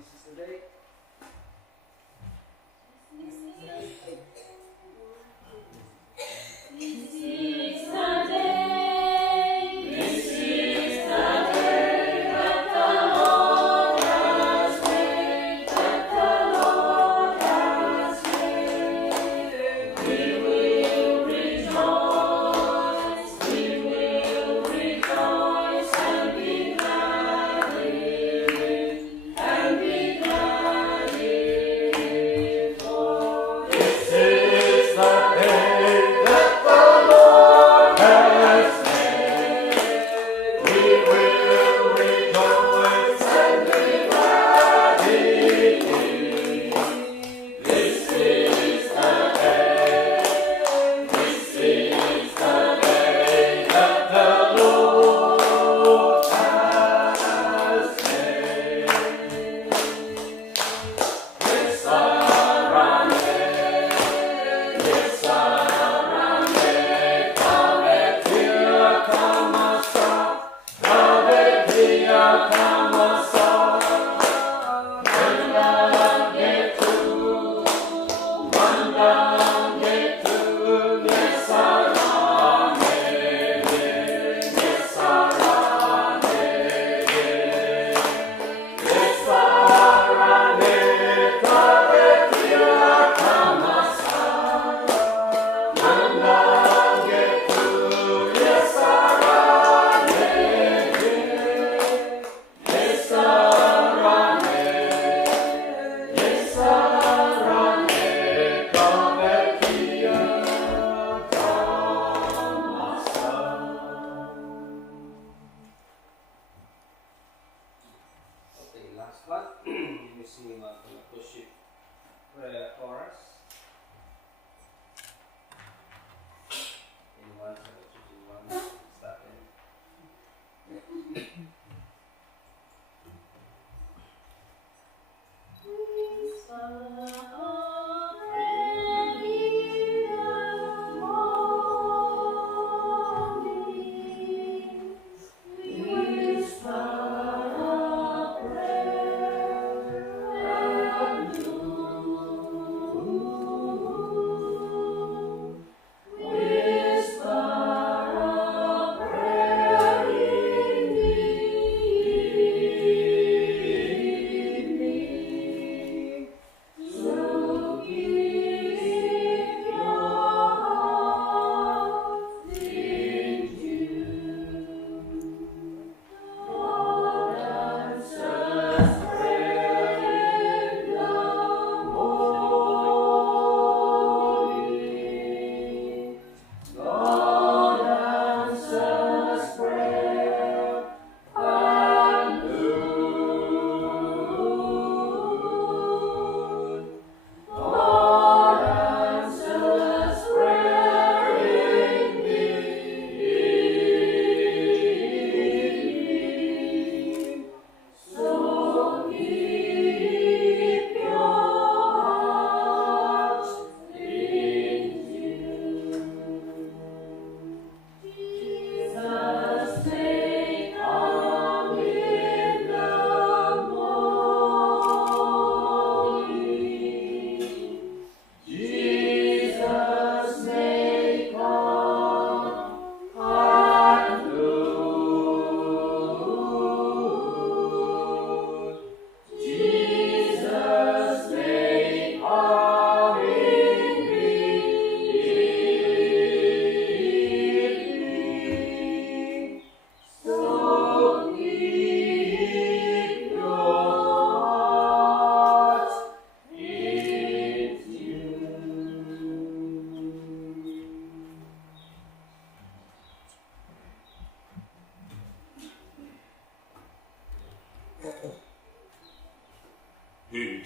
this is the day.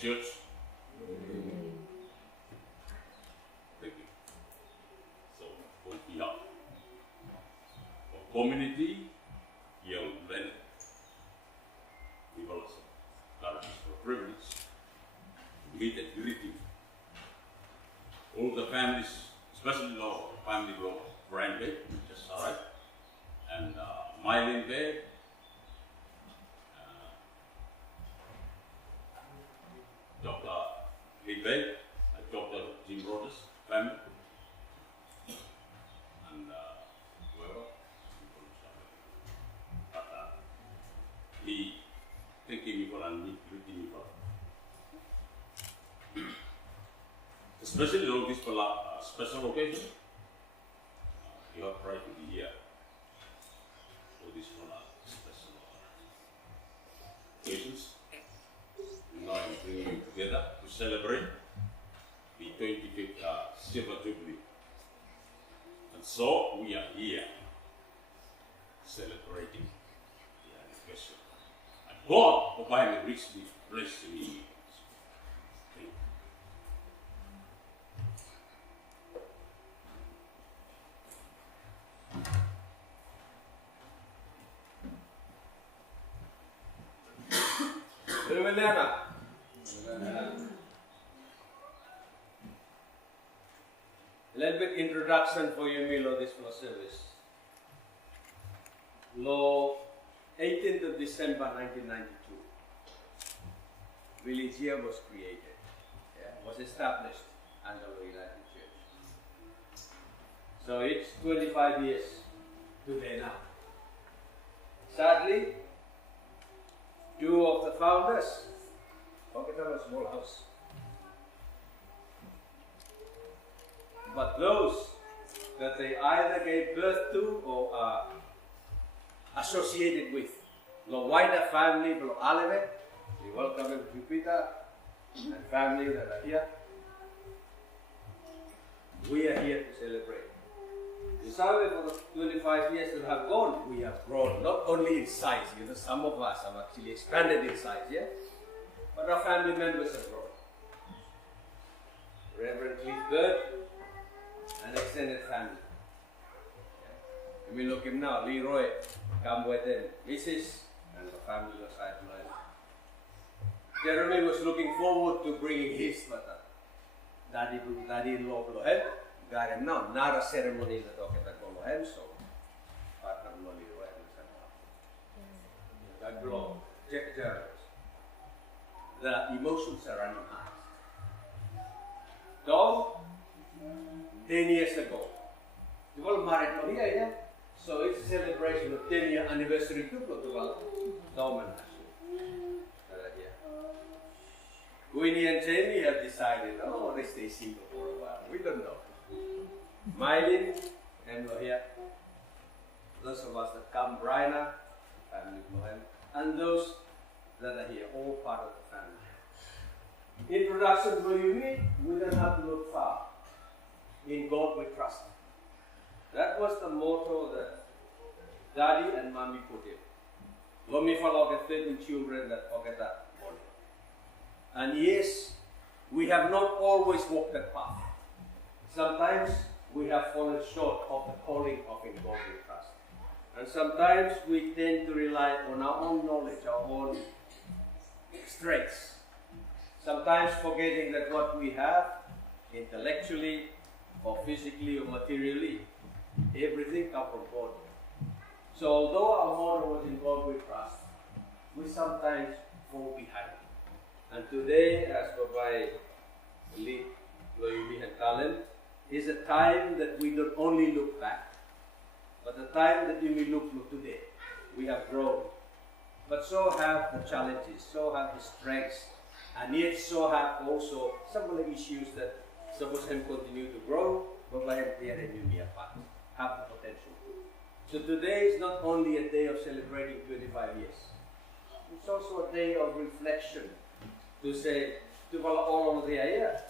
Church. Thank you. So, on behalf of community, young men, we also got this for privilege to meet and greeting all the families, especially our family of Brandy, just arrived, and Mylene there, Bay, Dr. Jim Rhodes' family, and whoever. But he thanking me for and me greeting me for. Especially on this special occasion, you have right to be here for this special occasions. Now I'm bringing you together to celebrate the 25th Silver Jubilee. And so we are here celebrating the anniversary. And God, Obama, richly blessed me. Buleani. A little bit introduction for you, Milo, this for service. Law 18th of December 1992. Village here was created, was established under Buleani Church. So it's 25 years today now. Sadly, two of the founders, forget about a small house. But those that they either gave birth to or are associated with, the wider family, Blo Aleve, we welcome them to Peter and family that are here. We are here to celebrate. In Saudi, for the 25 years that have gone, we have grown, not only in size, some of us have actually expanded in size, but our family members have grown. Reverend Cliff Bird, an extended family. We look him now, Leroy, come with him, Mrs. and the family was sidelined. Jeremy was looking forward to bringing his daddy-in-law Lohen. Got him now, not a ceremony that okay that Lohen, so partner Leroy and that belong. Check the emotions are running high. Dom, 10 years ago. You all married here, yeah? So it's a celebration of 10-year anniversary to Dom and Ashley. Winnie and Jamie have decided, they stay single for a while. We don't know. Mylene and here. Those of us that come, Bryna, family Mohan, and those that are here, all part of the family. Introduction to Jubilee, we don't have to look far. In God we trust. That was the motto that Daddy and Mommy put in. Lomi follow 13 children that forget that morning. And yes, we have not always walked that path. Sometimes we have fallen short of the calling of in God we trust. And sometimes we tend to rely on our own knowledge, our own strengths. Sometimes forgetting that what we have, intellectually, or physically, or materially, everything comes from God. So although our motto was in God we trust, we sometimes fall behind. And today, as by Lee, Loyumi and Talent, is a time that we don't only look back, but the time that we may look today. We have grown. But so have the challenges, so have the strengths, and yet so have also some of the issues that suppose him continue to grow, but by they are have the potential. So today is not only a day of celebrating 25 years. It's also a day of reflection to say, to all of the here,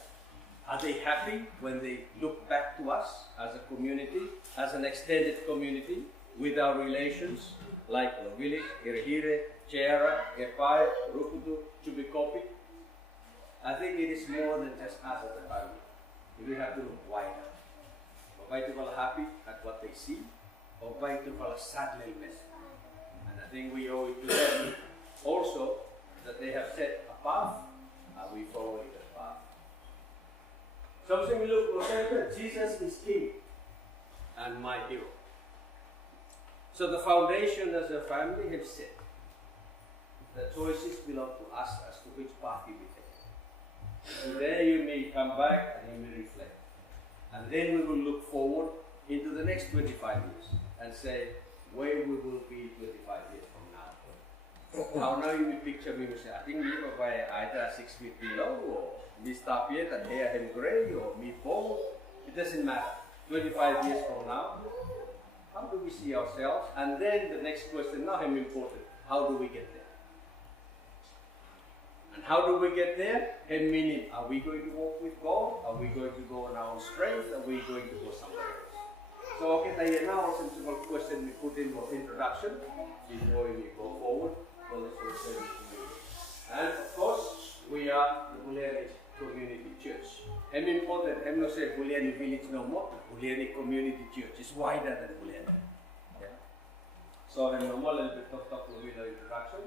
are they happy when they look back to us as a community, as an extended community, with our relations, like the village, Irihire, Chera, Epai, Rukutu, Chubikopi? I think it is more than just us as a family. We have to look wider. Or people are happy at what they see, or people are sad little mess. And I think we owe it to them also that they have set a path, and we follow that path. Something we look at, Jesus is King and my hero. So the foundation as a family has set. The choices belong to us as to which path we take. Today you may come back and you may reflect. And then we will look forward into the next 25 years and say where we will be 25 years from now. How now you may picture me and say, I think me by either 6 feet below or me stop yet and hair him grey or me bald. It doesn't matter. 25 years from now, how do we see ourselves? And then the next question, now I'm important, how do we get there? And how do we get there? And meaning, are we going to walk with God? Are we going to go on our own strength? Are we going to go somewhere else? So, okay, tayo na ang simple question we put in for introduction before we go forward for the social community. And of course, we are the Buleani Community Church. I'm important, I'm not saying Buleani Village no more. Buleani Community Church is wider than Buleani. Yeah. So I'm a little bit of talk with the introduction.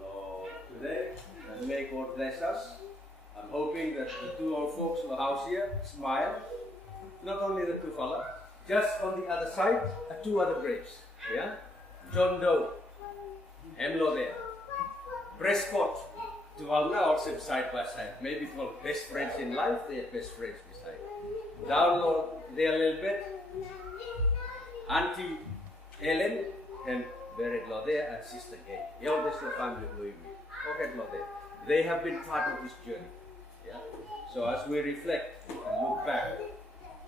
So today, and may God bless us. I'm hoping that the two old folks in the house here smile. Not only the two fellas, just on the other side are two other graves. Yeah? John Doe, Hemlo there. Prescott, two are now also side by side. Maybe two best friends in life, they are best friends beside. Down there a little bit, Auntie Helen and buried law there and Sister Gay. The oldest of family Louis. Okay, law there. They have been part of this journey. Yeah? So as we reflect and look back,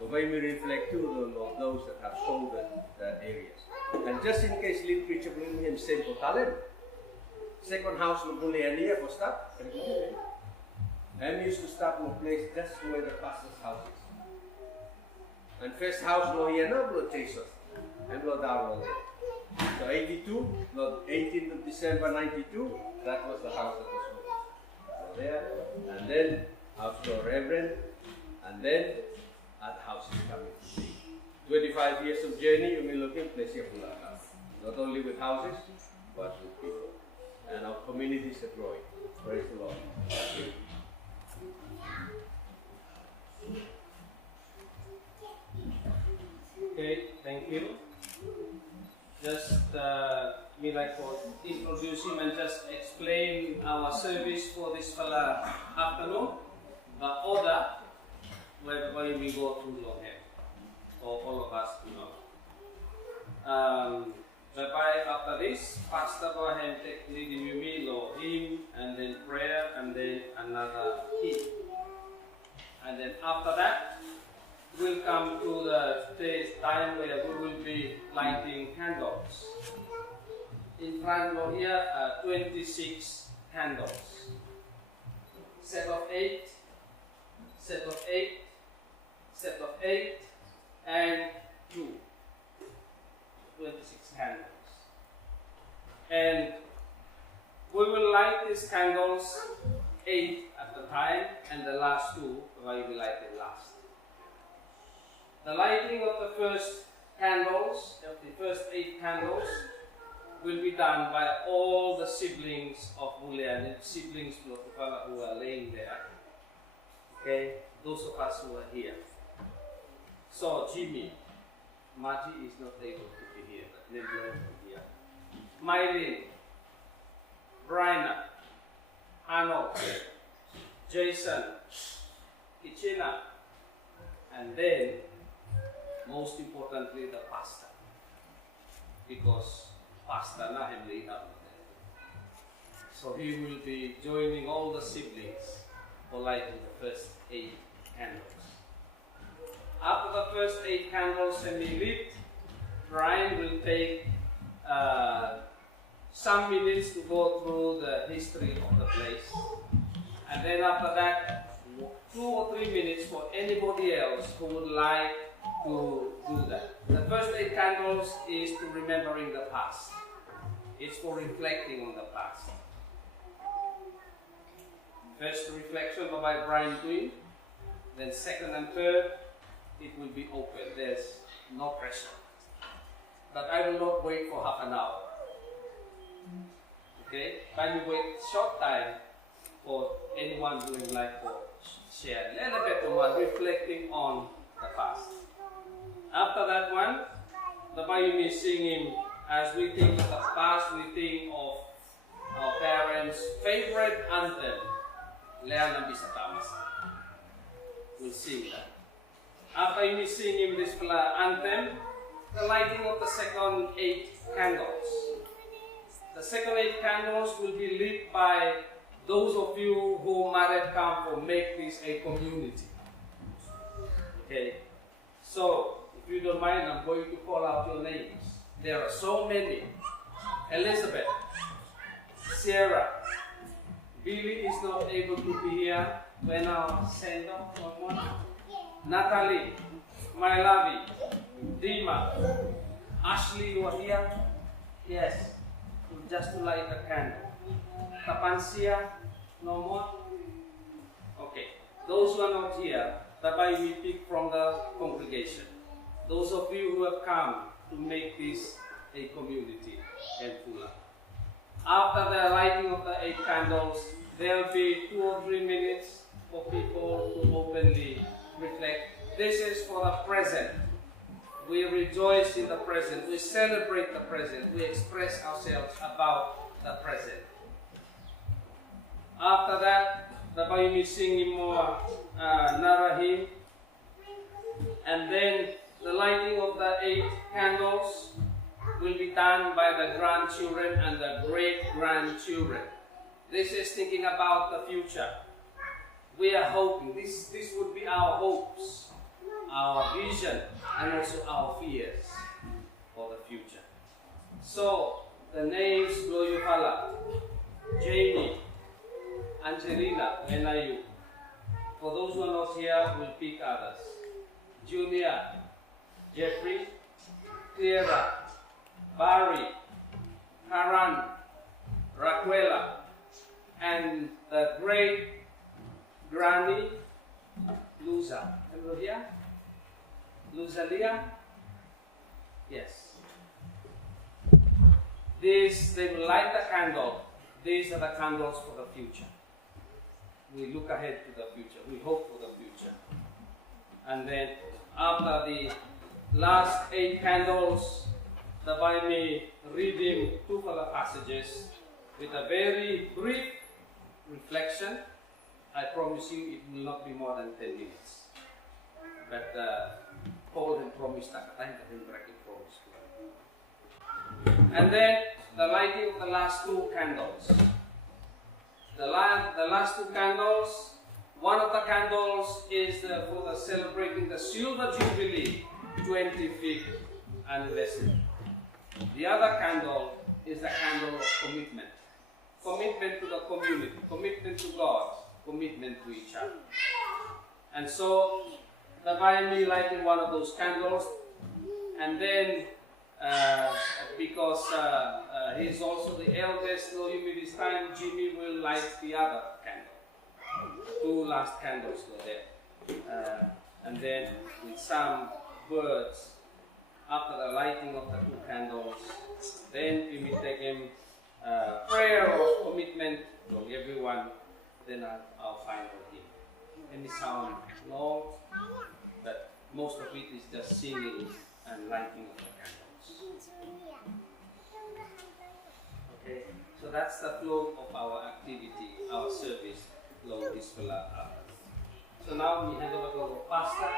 the way we reflect too, those that have shouldered the areas. And just in case little preacher bring him simple talent. Second house will Buleani for start. And used to start in a place just where the pastor's house is. And first house no here no blood Jesus. And blood down there. So 82, not 18th of December 92, that was the house that was moved. So there, and then house for Reverend, and then that house is coming to be. 25 years of journey, you will look in place here for that house. Not only with houses, but with people. And our communities are growing. Praise the Lord. Okay, thank you. Just we like to introduce him and just explain our service for this afternoon. The order whereby we go through long hair. For all of us to know. Whereby after this, Pastor go ahead and take leading with me, Lord, hymn, and then prayer, and then another hymn. And then after that, we'll come to the time where we will be lighting candles. In front of here are 26 candles. Set of 8, set of 8, set of 8, and 2. 26 candles. And we will light these candles 8 at a time, and the last 2 will be lighted last. The lighting of the first candles, of the first 8 candles, will be done by all the siblings of Buleani, siblings of the fellow who are laying there. Okay, those of us who are here. So Jimmy, Margie is not able to be here, but they're going to be here. Mylene, Bryna, Arnold, Jason, Kichina, and then, most importantly, the pastor. Because pastor na him laid up there. So he will be joining all the siblings for lighting the first 8 candles. After the first 8 candles have been lit, Brian will take some minutes to go through the history of the place. And then after that, 2 or 3 minutes for anybody else who would like to do that. The first 8 candles is to remembering the past. It's for reflecting on the past. First reflection by Brian doing, then second and third, it will be open. There's no pressure. But I will not wait for half an hour. Okay? I will wait short time for anyone who would like to share a little bit of reflecting on the past. After that one, the Bible is singing, as we think of the past, we think of our parents' favorite anthem, Learn bisa tamas. We'll sing that. After you sing him this anthem, the lighting of the second 8 candles. The second 8 candles will be lit by those of you who married couple make this a community. Okay, so if you don't mind, I'm going to call out your names. There are so many. Elizabeth, Sarah, Billy is not able to be here when I send off someone. Natalie, my lovey, Dima, Ashley, you are here? Yes, just to light a candle. Tapansia, no more? Okay, those who are not here, Tapai we pick from the congregation. Those of you who have come to make this a community and Pula. After the lighting of the 8 candles, there will be 2 or 3 minutes for people to openly reflect. This is for the present. We rejoice in the present. We celebrate the present. We express ourselves about the present. After that, the Bayumi singing more Narahim. And then the lighting of the 8 candles will be done by the grandchildren and the great-grandchildren. This is thinking about the future. We are hoping, this would be our hopes, our vision, and also our fears for the future. So, the names Loyuhala, Jamie, Angelina, and Ayu. For those who are not here, we'll pick others. Junior, Jeffrey, Clara, Barry, Karan, Raquela, and the great Granny, Luza. Hello here? Luzalia? Yes. They will light the candle. These are the candles for the future. We look ahead to the future. We hope for the future. And then after the last 8 candles, the Bible may read him 2 passages with a very brief reflection. I promise you it will not be more than 10 minutes. But Paul had promised that I didn't break it promise. And then the lighting of the last 2 candles. The last 2 candles, one of the candles is for the celebrating the Silver Jubilee 25th anniversary. The other candle is the candle of commitment. Commitment to the community, commitment to God, commitment to each other. And so, the Bible lighting one of those candles, and then because he's also the eldest, so this time Jimmy will light the other candle. 2 last candles go there. And then with some words, after the lighting of the 2 candles, then we will take him prayer of commitment from everyone, then our final hymn. And it sounds long, but most of it is just singing and lighting of the candles. Okay, so that's the flow of our activity, our service along this hour. So now we hand over to our pastor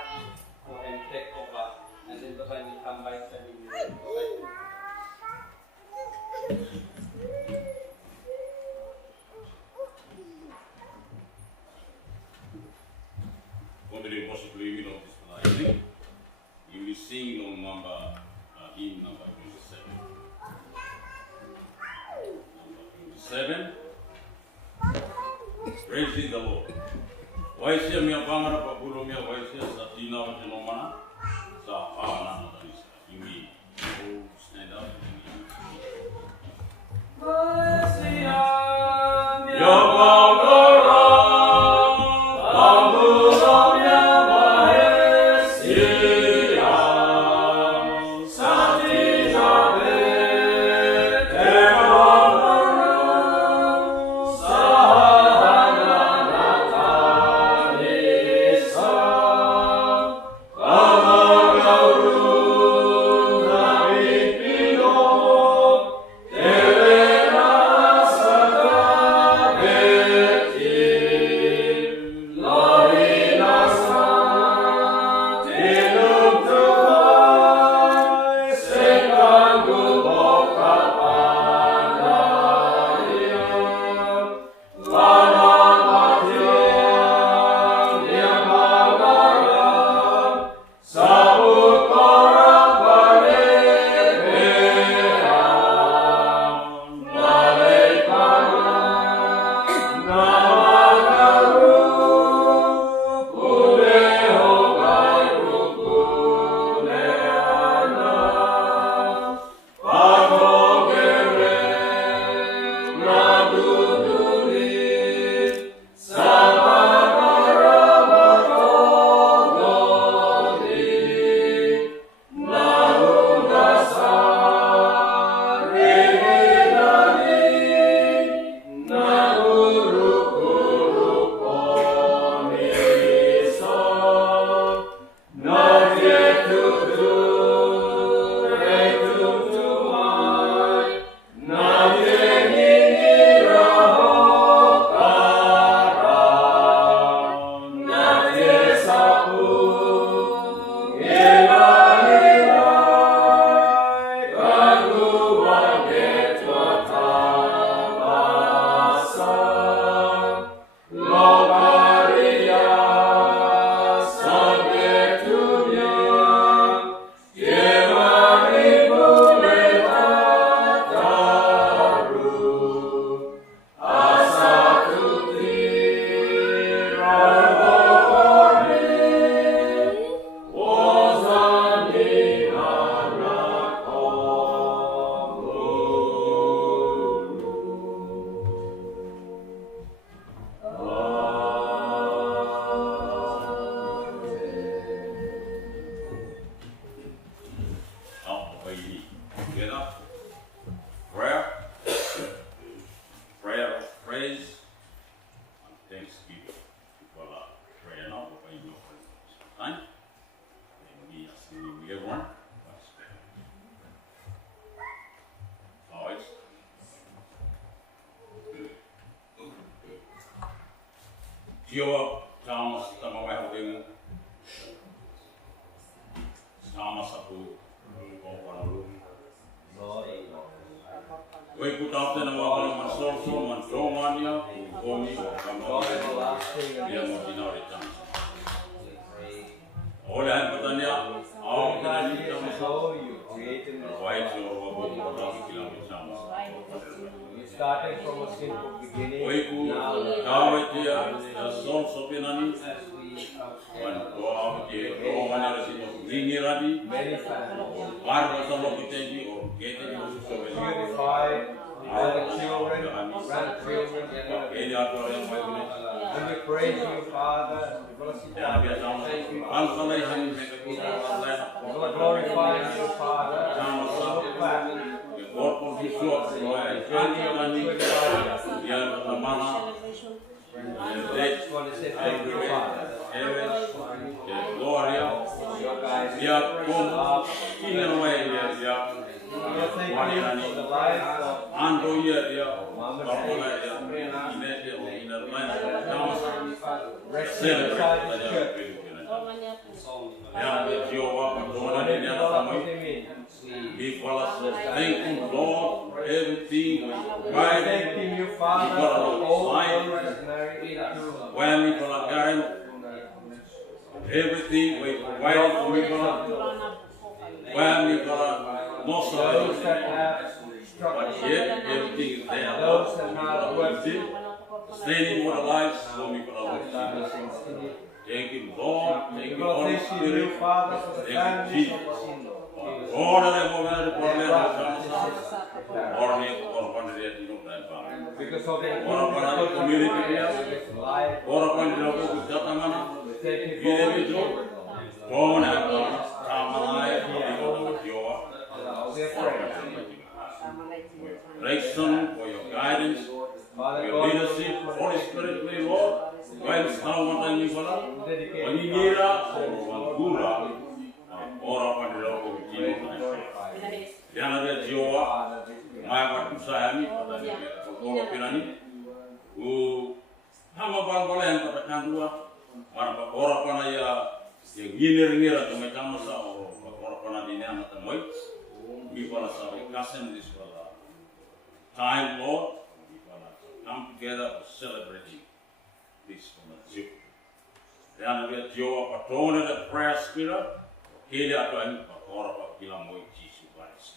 for him to take over, and then the Bible will come back and we will provide. Continue possibly we know this lighting. You will sing on hymn number 27. 27. Praising the Lord. Waisia mia pamara papulo mia waisia sa tina wa tenomana sa paana na taris. You may stand up. Waisia Terena Tio Thomas Tamawai Holding Thomas Apu Kopanulu. We put out the Nawala Masoso, Mantomania, Komi, or Kamala, the Amotinari Thomas. All I have Patania, all the Thomas, white or Thomas. Starting from a simple beginning. Now, the souls of Buleani, when go Many families. or Unify all the children, grandchildren, and we praise you, Father. Thank you. We glorify you, Father. Look back. I just want to say thank you, Father. Gloria, yeah, come in a way, yeah. Thank you for the life of Ando here, yeah. Thank you, Lord, for everything. thanking you, Father, for all those married. When we call guide, everything we provide for people. When we call most of Those that have but struggled, yet everything is there. those that have worked, Standing for the lives, so we call Thank you, Lord. Thank you, Holy thank you, Spirit. Father, for the Thank families you, of the single. Lord, I will never Because of the community here, life, or upon the local Jatamana, thank you for we do. Don't have Grateful for your guidance, for your leadership, Holy Spirit, we Lord. While someone and you Onira or Wangura, or upon the local Jino. Janada Joa, Maya Kusayami, or Buleani, who Hamaban pada Kandua, or upon a Ginner to Metamasa or upon a Dinama Tamoy. We want to cousin this time, Lord. We want to come together to celebrating this from the Jubilee. Then we have Joa Patona, the prayer spirit. Here are going to Pakora Pakilamoy Jesus Christ.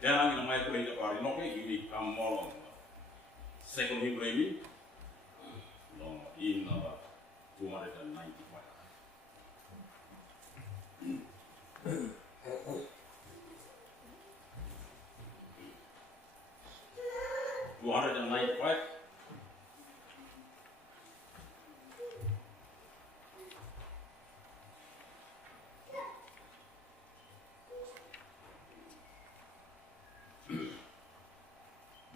Then I'm going to make a parinoke, you need come more on. Second Jubilee, no, in 295.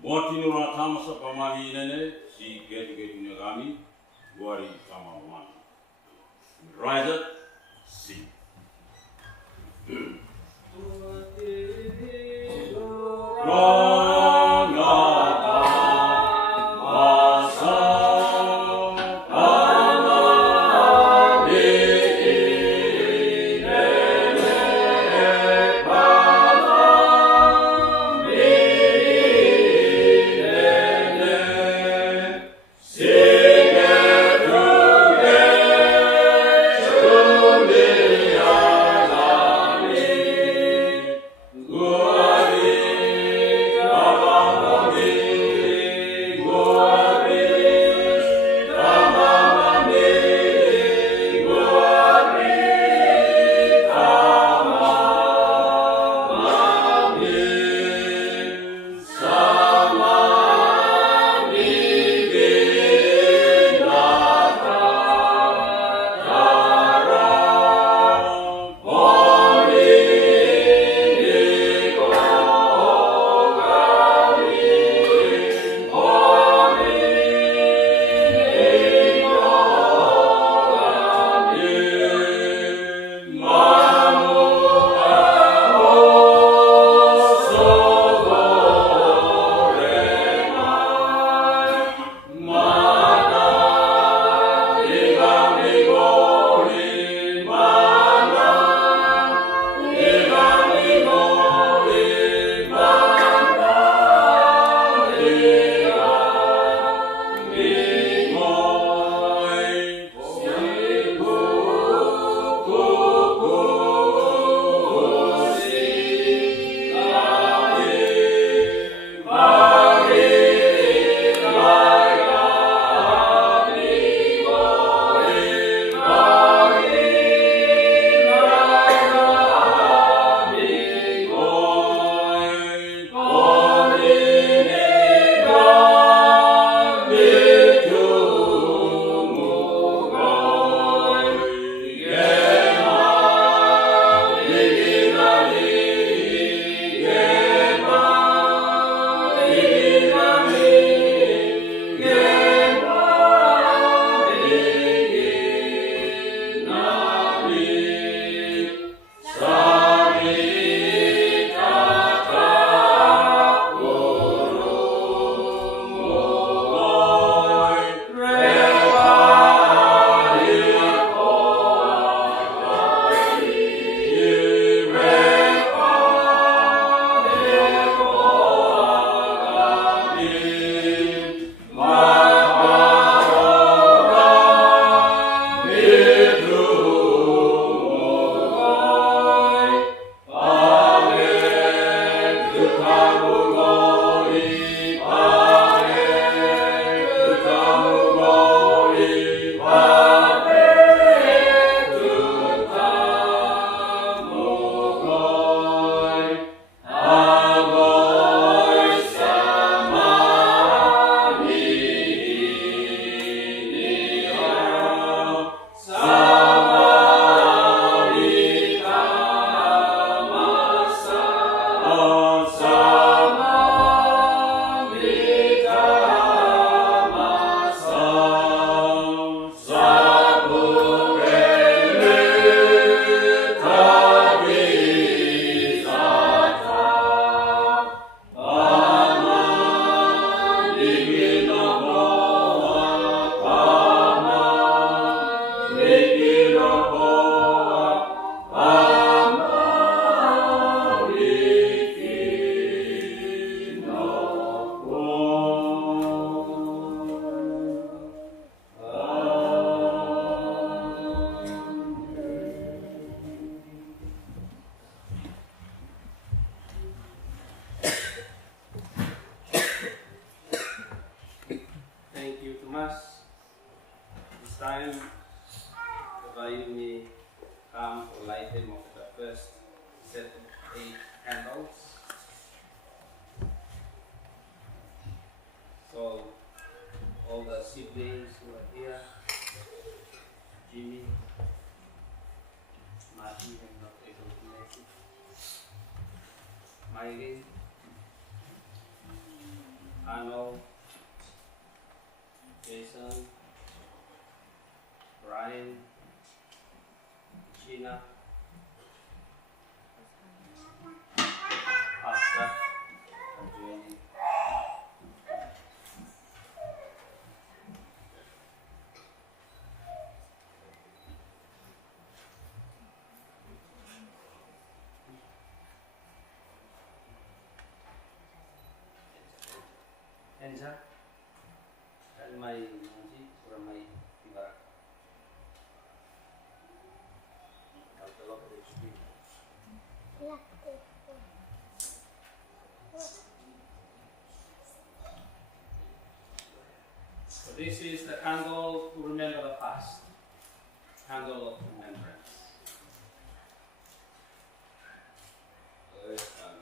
Wati nura tamasa pamali nene si getu nyagami guari kama wana. Rise up, sing. Sing it together. first set of 8 candles. So all the siblings who are here, Jimmy, Marty, I'm not able to make it, Mylene, Arnold, Jason, Brian, Sheena, Pastor, and Julie. Enza, and my Nancy or my Ibarak. Help a lot of experience. So this is the candle to remember the past. Candle of remembrance. First candle.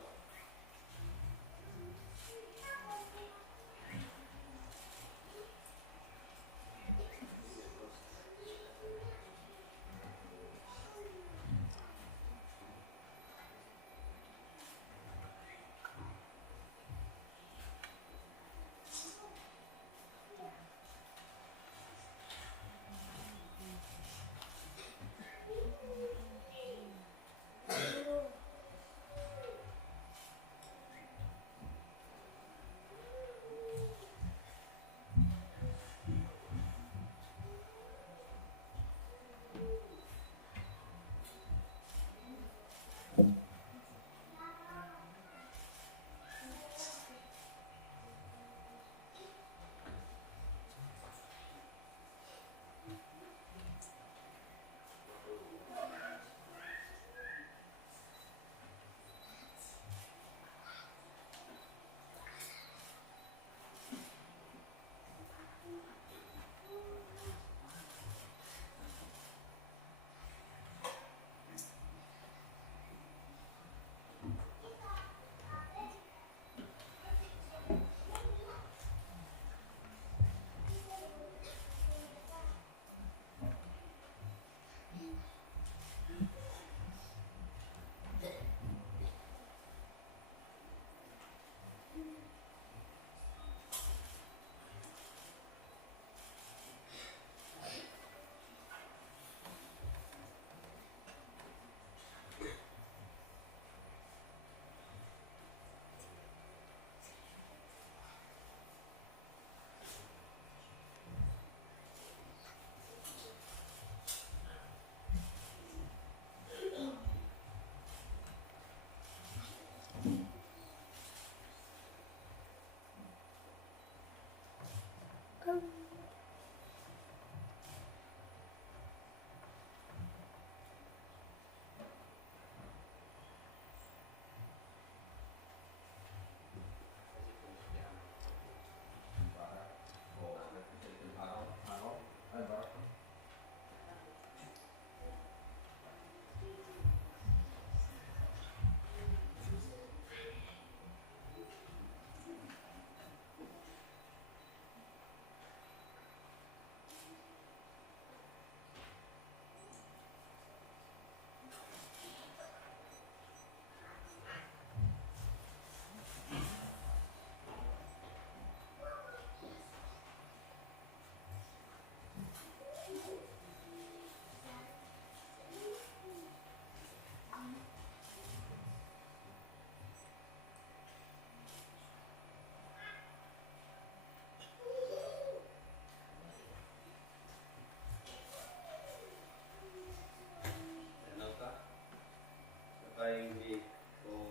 Trying the for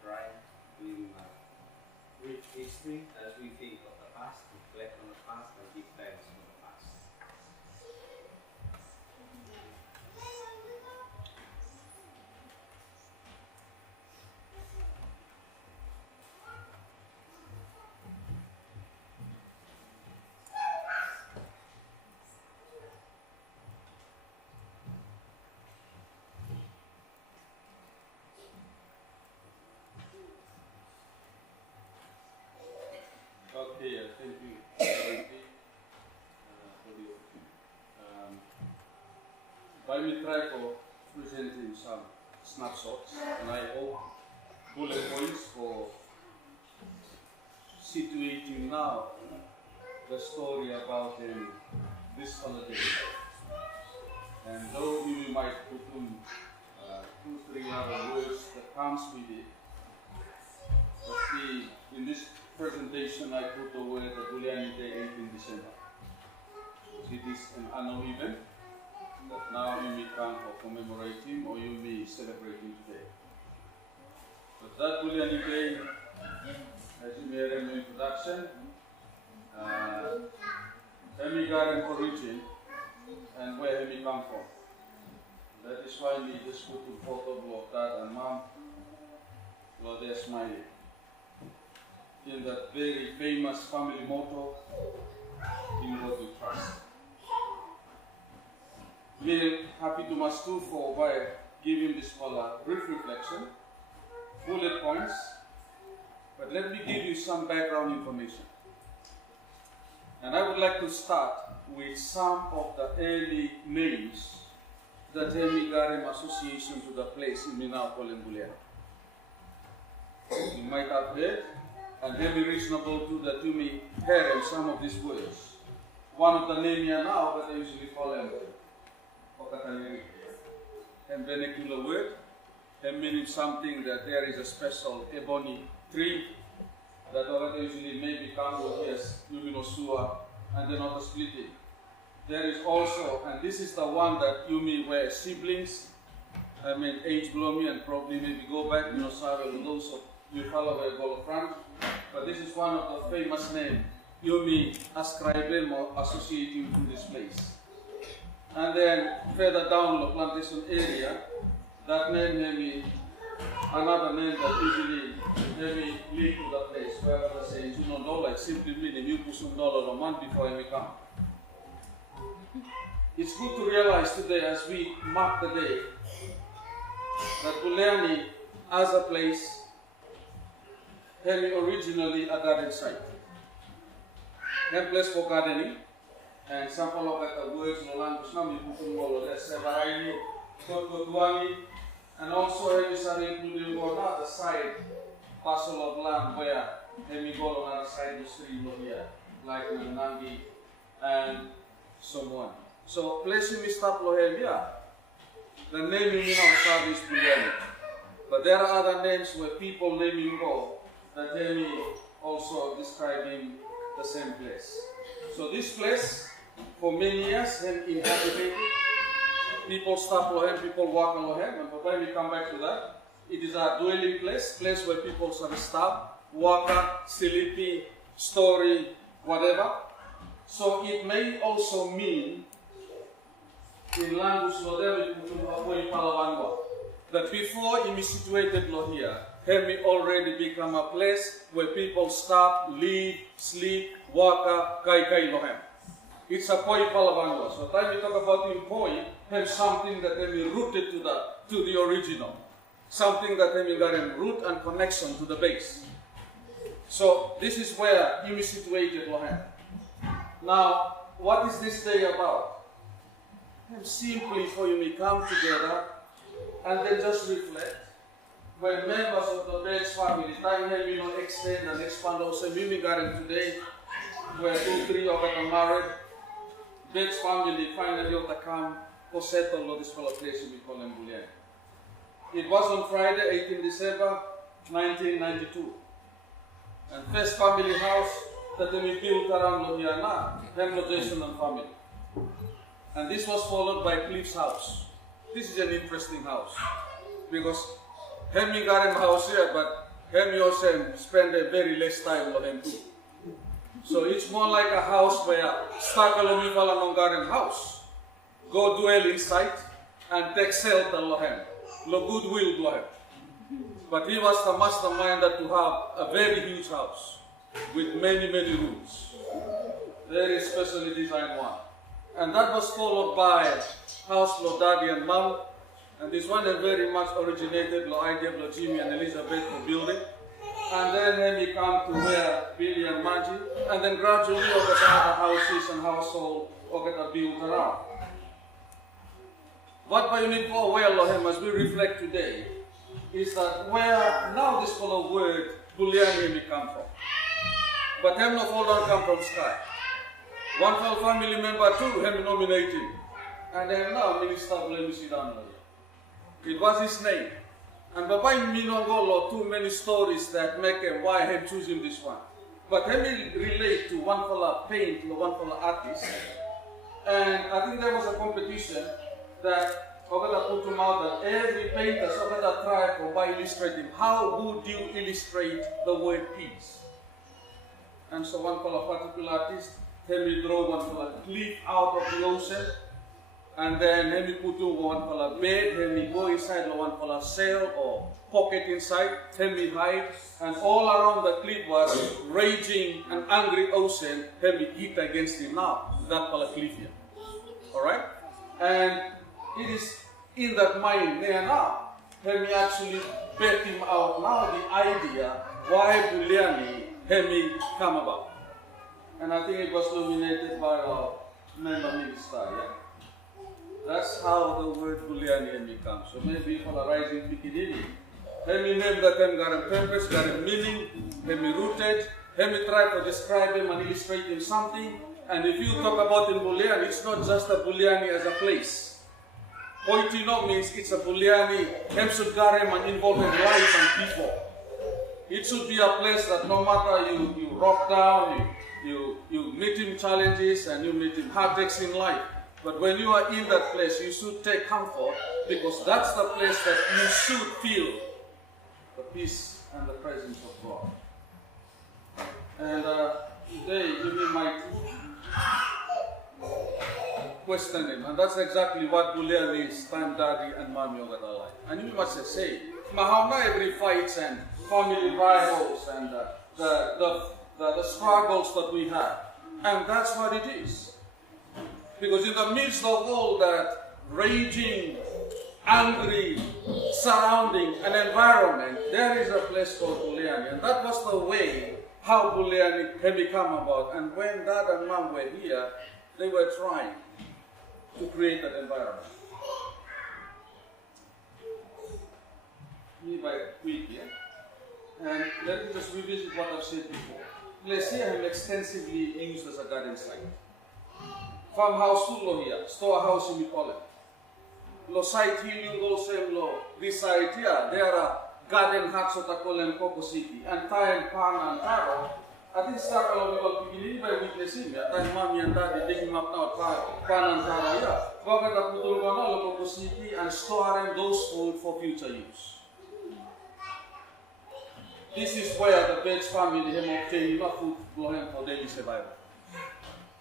trying doing brief history as we think of the past, reflect on the past, and give thanks for the past. try to present him some snapshots, and I hope bullet points for situating now the story about this holiday. And though we might put in 2-3 other words that comes with it, but see, in this presentation I put the word the Buleani Day 18 December. It is an annual event that now you may come or commemorate him or you may celebrate him today. But that Buleani Day, as you may hear in the introduction, Emigrant origin and where he come from. That is why we just put a photo of Dad and Mom, well, they're smiling. In that very famous family motto, in what we trust. We're happy to much too for by giving this all a brief reflection, bullet points, but let me give you some background information. And I would like to start with some of the early names that Hemigarem association to the place in Minapol and Buleani. You might have heard, and very reasonable to that you may hear some of these words. One of the names here now, but I usually call them Okataneri. And vernacular word, and meaning something that there is a special ebony tree that usually may become yes, luminosua, and then not splitting. There is also, and this is the one that you may were siblings, I mean age below me, and probably maybe go back, you know, those of you follow a goal front. But this is one of the famous names you may ascribe them or associate him to this place. And then further down the plantation area, that name may be another name that usually maybe lead to the place where I say, you know, like simply meaning you put some dollar a month before I come. It's good to realize today as we mark the day that Buleani as a place had originally a garden site. A place for gardening, and some of the words in the language now we put in all of that, Sevaraini, Kotuani, and also Hemisari including on another side parcel of land where Hemigol on another side of the stream here, like Nangi and someone. So place you stop Lohemia. The naming in our service Buleani. But there are other names where people naming go that Hemi also describing the same place. So this place for many years have inhabited. People stop Lohem, people walk on Lohem, and by the time we come back to that, it is a dwelling place where people sort of stop, walk, sleepy, story, whatever. So it may also mean in language that before it is situated here, Hemi already become a place where people stop, live, sleep, walk, kai lohem. It's a poi palavangwa. So time we talk about in poi, have something that can be rooted to the original. Something that can be got a root and connection to the base. So this is where it is situated lohem. Now, what is this day about? Simply for you to come together and then just reflect. When members of the Bates family, time have you know extend and expand also Mimi Garden today, where 2-3 of them are married, Bates family finally of the come for settle on this place we call them Buleani. It was on Friday, 18 December 1992. And first family house that we built around Lohiana, Jason and family. And this was followed by Cliff's house. This is an interesting house because Hemi Garden house here, but Hemi also spend a very less time on him too. So it's more like a house where Stakalomi Valanong Garden house. Go dwell inside and take shelter of him. Lo goodwill to him. But he was the mastermind that to have a very huge house with many rooms. Very specially designed one. And that was followed by house for Daddy and Mom. And this one very much originated the idea of Jimmy and Elizabeth for building. And then we come to where Billy and Maggie. And then gradually other houses and household built around. What you need for aware lohem as we reflect today is that where now this follow word Buleani may come from. But him no fall down come from sky. One fellow family member too, him nominated. And then now Minister Buleani sit down. It was his name. And Baba me no go too many stories that make him why him choosing this one. But let me relate to one fellow paint, one fellow artist. And I think there was a competition that Ogata put him out that every painter Ogata tried to by illustrating how would you illustrate the word peace. And so one fellow particular artist, let me draw one fellow cliff out of the ocean. And then let me put one fellow bed, let me go inside one fellow sail or pocket inside, let me hide. And all around the cliff was raging an angry ocean, let me hit against him now, that fellow cliff here. Alright? And it is in that mind there now, let me actually bet him out now the idea why Buleani let me come about. And I think it was nominated by our member minister, yeah? That's how the word Buleani comes. So maybe for the rising Piccadilly. Let me name that them got a purpose, got a meaning, let me rooted, let me try to describe him and illustrate him something. And if you talk about in Buleani, it's not just a Buleani as a place. Poitino means it's a Buleani, Hemsudgarem and involved in life and people. It should be a place that no matter you rock down, you meet him challenges and you meet him heartaches in life. But when you are in that place, you should take comfort because that's the place that you should feel the peace and the presence of God. And today, you might question him, and that's exactly what Buleani is, time daddy and mommy over the life. And you must say, Mahauna every fights and family rivals and the struggles that we have. And that's what it is. Because in the midst of all that raging, angry, surrounding an environment, there is a place called Buleani. And that was the way how Buleani had become about. And when Dad and Mom were here, they were trying to create that environment. Me by quick here. And let me just revisit what I've said before. Glacier have extensively used as a garden site. Farmhouse lo here, storehouse in Poland. Lo site healing goals lo this site here. There are garden huts of Takolen Coco City and Thai Pan and Taro. I think start along with beginning by witnessing ya. Time mommy and daddy taking him up now Pan and Taro here. Wakata putul kono lo Coco City and storing those food for future use. This is where the Bates family have obtained enough food for daily survival.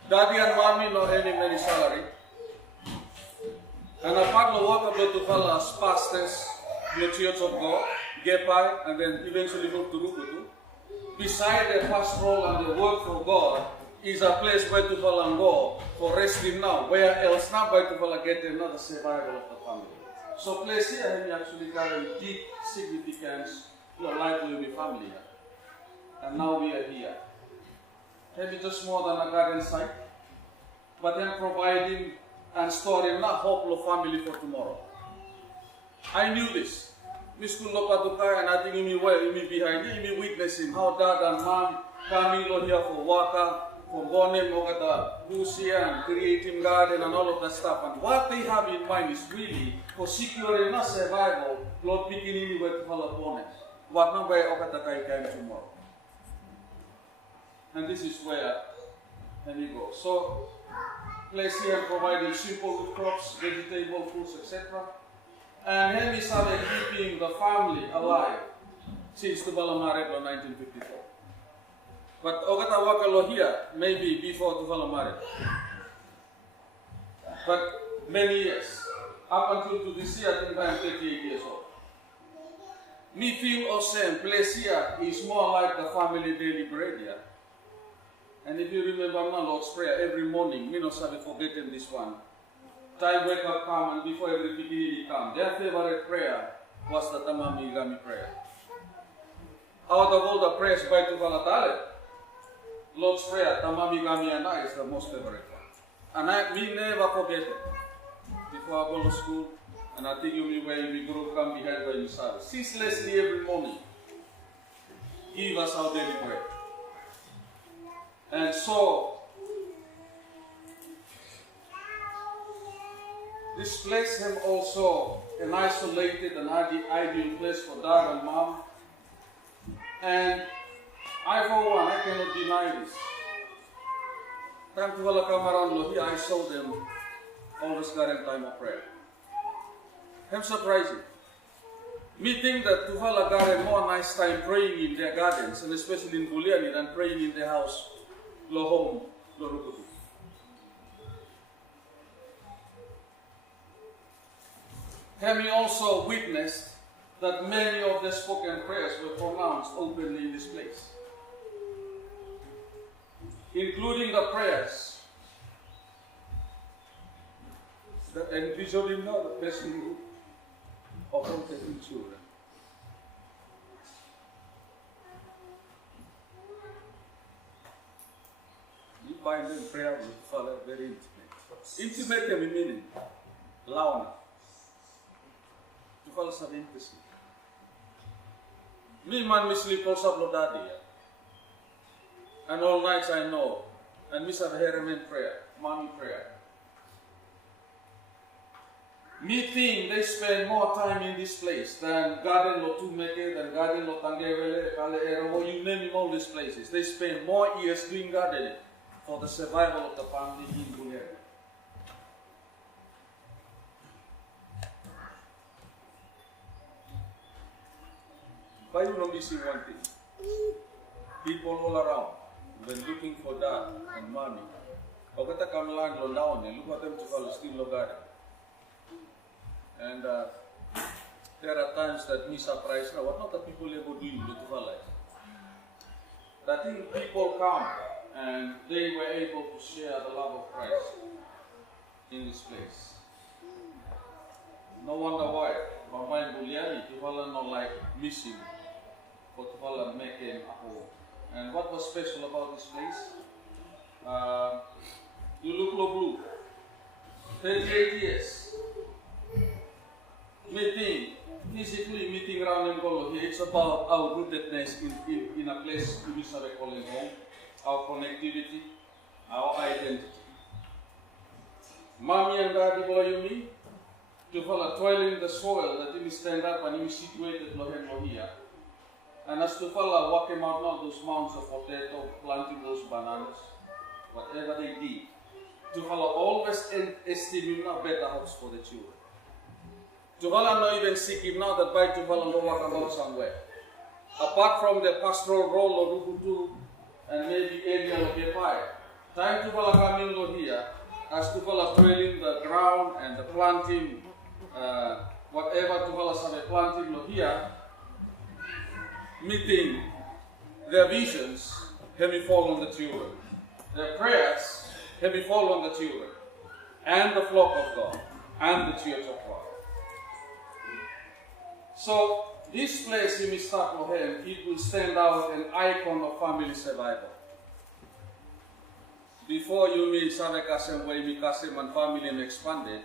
Daddy and mommy no earning any salary. And apart lo work about to follow as pastors, the Church of God, Gepai, and then eventually move to Rukutu. Beside the pastoral and the work for God is a place where to follow go for resting now. Where else now by to follow get another survival of the family. So place here actually carry deep significance. Your life will be family. And now we are here. Maybe just more than a garden site, but then providing and storing a hopeful family for tomorrow. I knew this. Miss Kulopatukai and I think you me behind you, me witnessing how Dad and Mom coming here for waka, for Bonem, Ogata, Busia and creating garden and all of that stuff. And what they have in mind is really for securing a survival, Lord beginning with opponents. What number Ogata Kai came tomorrow. And this is where you go. So, place here and providing simple food crops, vegetable foods, etc. And Henry started keeping the family alive since Tuvalamare in 1954. But Ogata Wakalo here, maybe before Tuvalamare. But many years. Up until to this year, I think I'm 38 years old. Me feel or same place here is more like the family daily bread here. And if you remember my Lord's Prayer every morning, me not have forgotten this one. Time wake up come and before every beginning come. Their favorite prayer was the Tamami Gami prayer. Out of all the prayers by Tuvalatale, Lord's Prayer, Tamami Gami and I is the most favorite one. And we never forget it. before I go to school, and I think you me where we grow come behind by the service. Ceaselessly every morning, give us our daily bread. And so, this place him also an isolated and ideal place for dad and mom. And I, for one, I cannot deny this. Time to come around Lohi, I saw them always got time of prayer. I'm surprising. Me think that Tuvala got a more nice time praying in their gardens, and especially in Buleani, than praying in their house, lo home, lo rukutu. Having also witnessed that many of the spoken prayers were pronounced openly in this place, including the prayers that envisioning now the person of protecting children. You find them prayer with Father very intimate. Intimate can be meaning loud. To follow some intimacy. Me man me sleep also blood daddy. And all nights I know. And miss have herement prayer, mommy prayer. Me think they spend more time in this place than Garden Lo Tumeke, than Garden Lo Tangevele, Kale Eroho, you name all these places. They spend more years doing gardening for the survival of the family in Buleani. But you know missing one thing. People all around, when looking for dad and mommy, Ogata come land lo down and look at them to follow still lo garden. And there are times that me surprised now, what not the people ever doing to follow life. I think people come and they were able to share the love of Christ in this place. No wonder why. But in Buleani, to follow not like missing, but to follow making a home. And what was special about this place? You look lo blue. 38 years. Physically meeting around Ngolo here, it's about our rootedness in a place we are calling home, our connectivity, our identity. Mommy and daddy boy me, to follow toiling the soil that you stand up and you situated lohen here. And as to follow walking out now those mounds of potato, planting those bananas, whatever they did, to follow always estimating better house for the children. Tuvala not even seeking now that by Tuvala no walk about somewhere. Apart from the pastoral role of Rukutu and maybe area of Gepai, time Tuvala coming lo here, as Tuvala toiling the ground and the planting, whatever Tuvala sabe planting lo here, meeting their visions, heavy fall on the children. Their prayers, heavy fall on the children, and the flock of God, and the church of God. So, this place in Mistaklohen, it will stand out an icon of family survival. Before you meet Savekasem, where Mikasem and family expanded,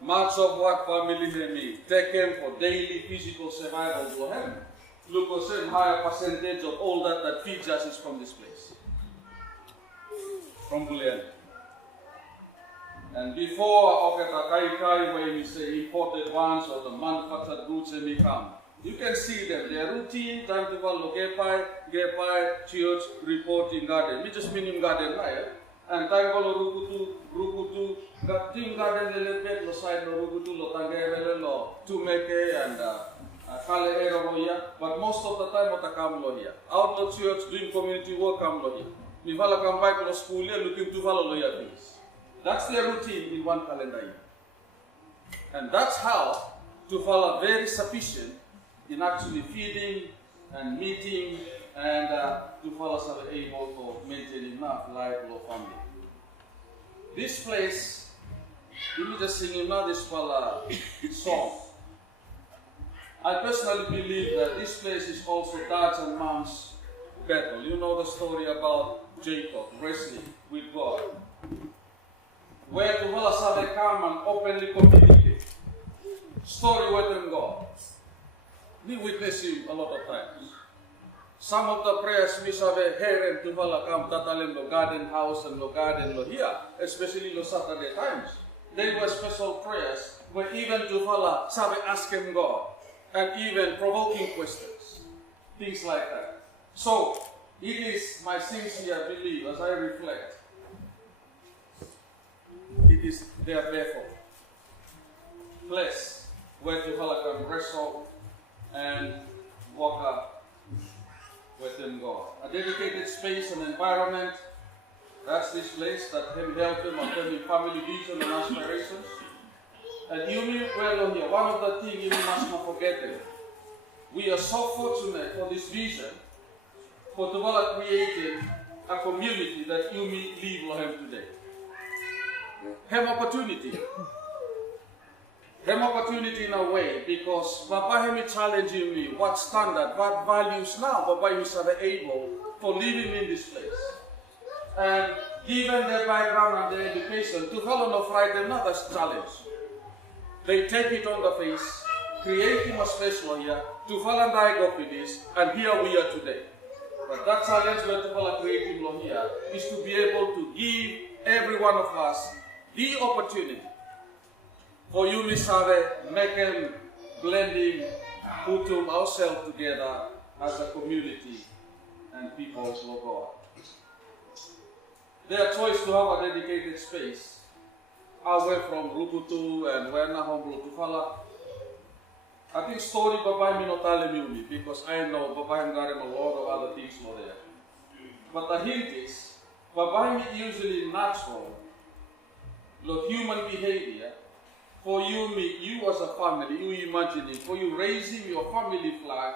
much of what family may taken for daily physical survival to him. Look at a higher percentage of all that feeds us is from this place. From Buleani. And before Okata where we say imported ones or the manufactured goods may come, you can see them. Their routine, time to follow Gepai, church, reporting garden. We just mean in garden, right? And time follow Rukutu, team garden, little bit, lo side, lo Rukutu, lo Tangere, lo Tumeke, and Kale Erohoya. But most of the time, what I come lo here. Out of church, doing community work, come lo here. We follow come back to school here, looking to follow lo here things. That's their routine in one calendar year. And that's how to follow very sufficient in actually feeding and meeting and to follow us are able to maintain enough livable family. This place, we need to sing another song. I personally believe that this place is also dad's and mom's battle. You know the story about Jacob wrestling with God. where to vala save come and openly communicate. Story with them God. We witness him a lot of times. Some of the prayers we have here and to vala come tatalem lo garden house and lo garden lo here, especially lo Saturday times. They were special prayers where even to vala save asking God and even provoking questions. Things like that. So it is my sincere belief as I reflect. It is their therefore place where to vala can wrestle and walk up with them God. A dedicated space and environment, that's this place that can help them and them family vision and aspirations. And you may well on here, one of the things you must not forget them. We are so fortunate for this vision, for develop creating a community that you may live Lohem today. Have opportunity. Have opportunity in a way because Papa Hemi challenging me what standard, what values now Papa is able for living in this place. And given their background and their education, to follow no Friday another challenge. They take it on the face, creating a space for here, to follow and I go with this, and here we are today. But that challenge we're to follow creating here is to be able to give every one of us the opportunity for you, Miss Have, making, blending, putting ourselves together as a community and people of God. Their choice to have a dedicated space away from Rukutu and Werna Home Rutufala. I think story Papa mi not tell me because I know Papa got a lot of other things over there. But the hint is, Papa usually natural, look human behavior. For you, you as a family, you imagining, for you raising your family flag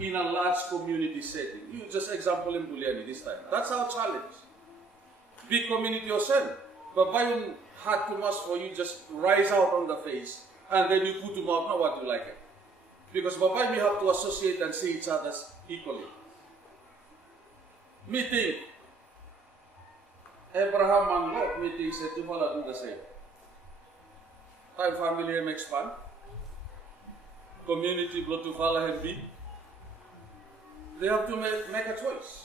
in a large community setting. You just example in Buleani this time. That's our challenge. Big community yourself. But by had too much for you just rise out on the face and then you put them out, now what do you like it? Because Babai we have to associate and see each other equally. Me think Abraham and Lot meeting said to do the same. Time family and expand. Community blood to follow and be. They have to make a choice.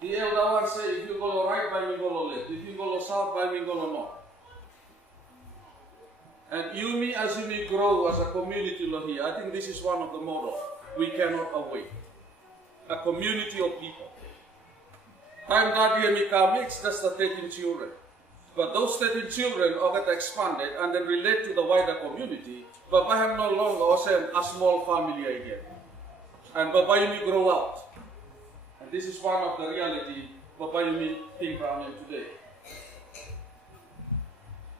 The elder one say, if you go right, by me go left. If you go south, by me go north. And you me as you may grow as a community here, I think this is one of the models we cannot avoid. A community of people. Time that year me come, it's just the 13 children. But those 13 children are get expanded and then relate to the wider community. But I have no longer also a small family again. And Baba Yumi grow out. And this is one of the reality Baba Yumi think around here today.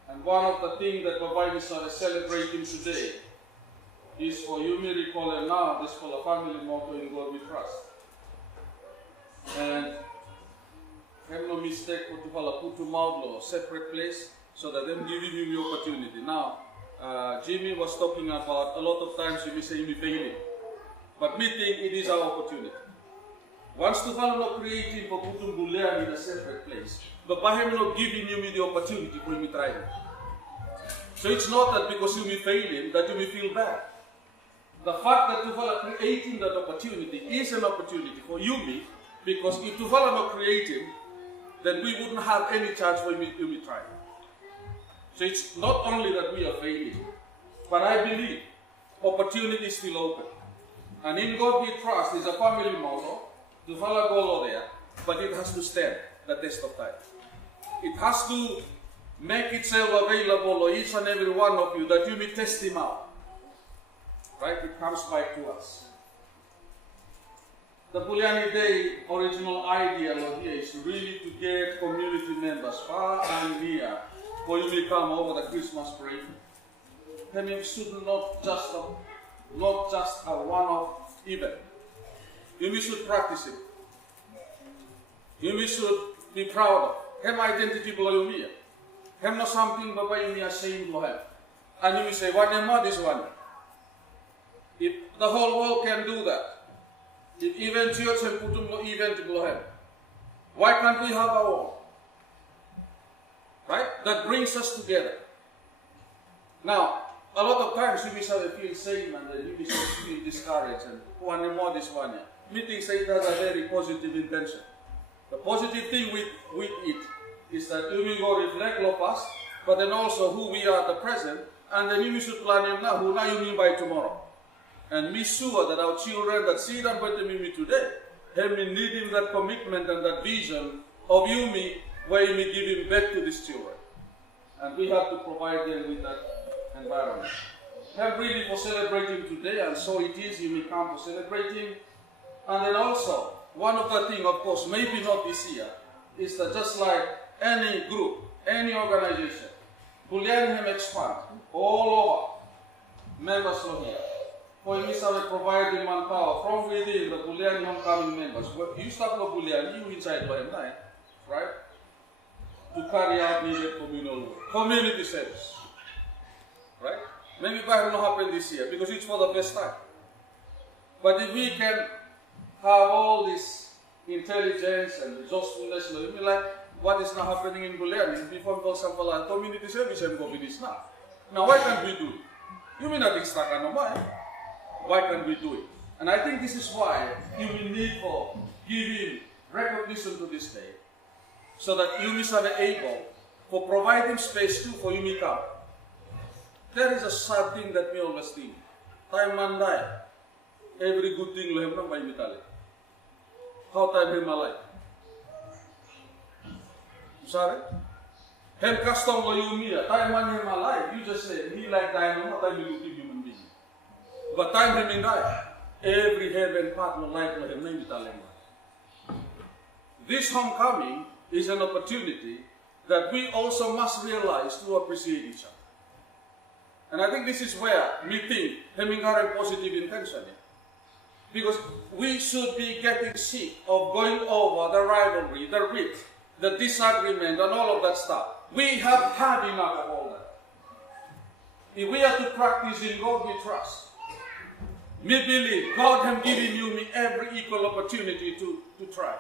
And one of the things that Baba Yumi is celebrating today is for Yumi recall now this for a family motto in God we trust. And have no mistake what to follow, put to Maudlo, separate place, so that them giving you the opportunity. Now, Jimmy was talking about a lot of times you may say you failing. But me think it is our opportunity. Once to follow not creating for putting Buleani in a separate place, but by him not giving you the opportunity for you to try it. So it's not that because you may failing that you may feel bad. The fact that to follow creating that opportunity is an opportunity for you me, because if to follow not creating, then we wouldn't have any chance for you to try. So it's not only that we are failing, but I believe opportunity is still open. And in God we trust is a family motto to follow go there, but it has to stand the test of time. It has to make itself available to each and every one of you that you may test him out. Right? It comes back to us. The Buleani Day original idea here is really to get community members far and near for you to come over the Christmas break. And it should not just a one-off event. You should practice it. You should be proud of. Have identity below you. Have not something but you are ashamed of. And you say, what am I this one? If the whole world can do that, if even church and put them no event below him, why can't we have our own? right? That brings us together. Now, a lot of times we feel shame and then we feel discouraged and one more this one. Meeting say that a very positive intention. The positive thing with it is that we will go reflect of us, but then also who we are at the present, and then we should plan him now, who now you mean by tomorrow. And be sure that our children that see that what me today, have been needing that commitment and that vision of you me, where you may give him back to these children. And we have to provide them with that environment. Help really for celebrating today, and so it is, you may come for celebrating. And then also, one of the things, of course, maybe not this year, is that just like any group, any organization, Buleani have expand all over members of here. For you start providing manpower from within the Buleani homecoming members. You start with Buleani, you inside Buleani, right? To carry out needed communal work, community service, right? Maybe it will not happen this year because it's for the first time. But if we can have all this intelligence and resourcefulness, like what is now happening in Buleani, before we some community service and go with this now. Now, why can't we do it? You mean not extra no mind? Why can't we do it? And I think this is why you will need for giving recognition to this day, so that you are able for providing space too for you to come. There is a sad thing that we always think. Time and die. Every good thing will have no by Mitali. How time him alive? Sorry? Help custom for you me. Time and him alive. You just say, he like dying, not time you keep human being. But time him in die. Every heaven part will like him, no Mitali. This homecoming is an opportunity that we also must realize to appreciate each other. And I think this is where we think having a positive intention. Because we should be getting sick of going over the rivalry, the rift, the disagreement, and all of that stuff. We have had enough of all that. If we are to practice in God we trust, we believe God has given you every equal opportunity to thrive.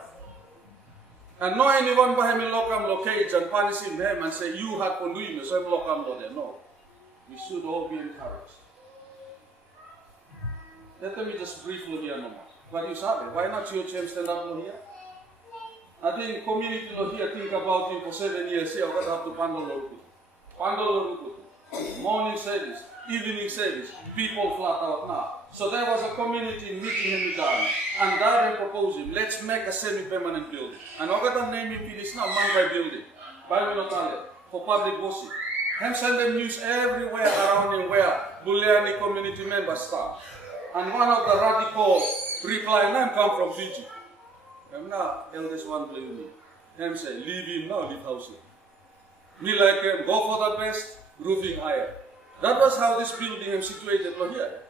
And no anyone by him lokam locate and punishing him and say, you have conduit me, so I'm lokam lo there. No. We should all be encouraged. Let me just briefly here no more. What you said, why not your church stand up here? I think community here think about him for 7 years here, what have to Pandolo. Morning service, evening service, people flat out now. So there was a community meeting him down, and Darren proposed him, let's make a semi-permanent building. And I got to name him finish now, Mangai building, by Minotale, for public worship. And send them news everywhere around him where Buleani community members stand. And one of the radical reply, "Name come from Fiji." I'm now eldest one blame me. Him say, leave him now, leave house here. Me like him, go for the best, roofing higher. That was how this building is situated here.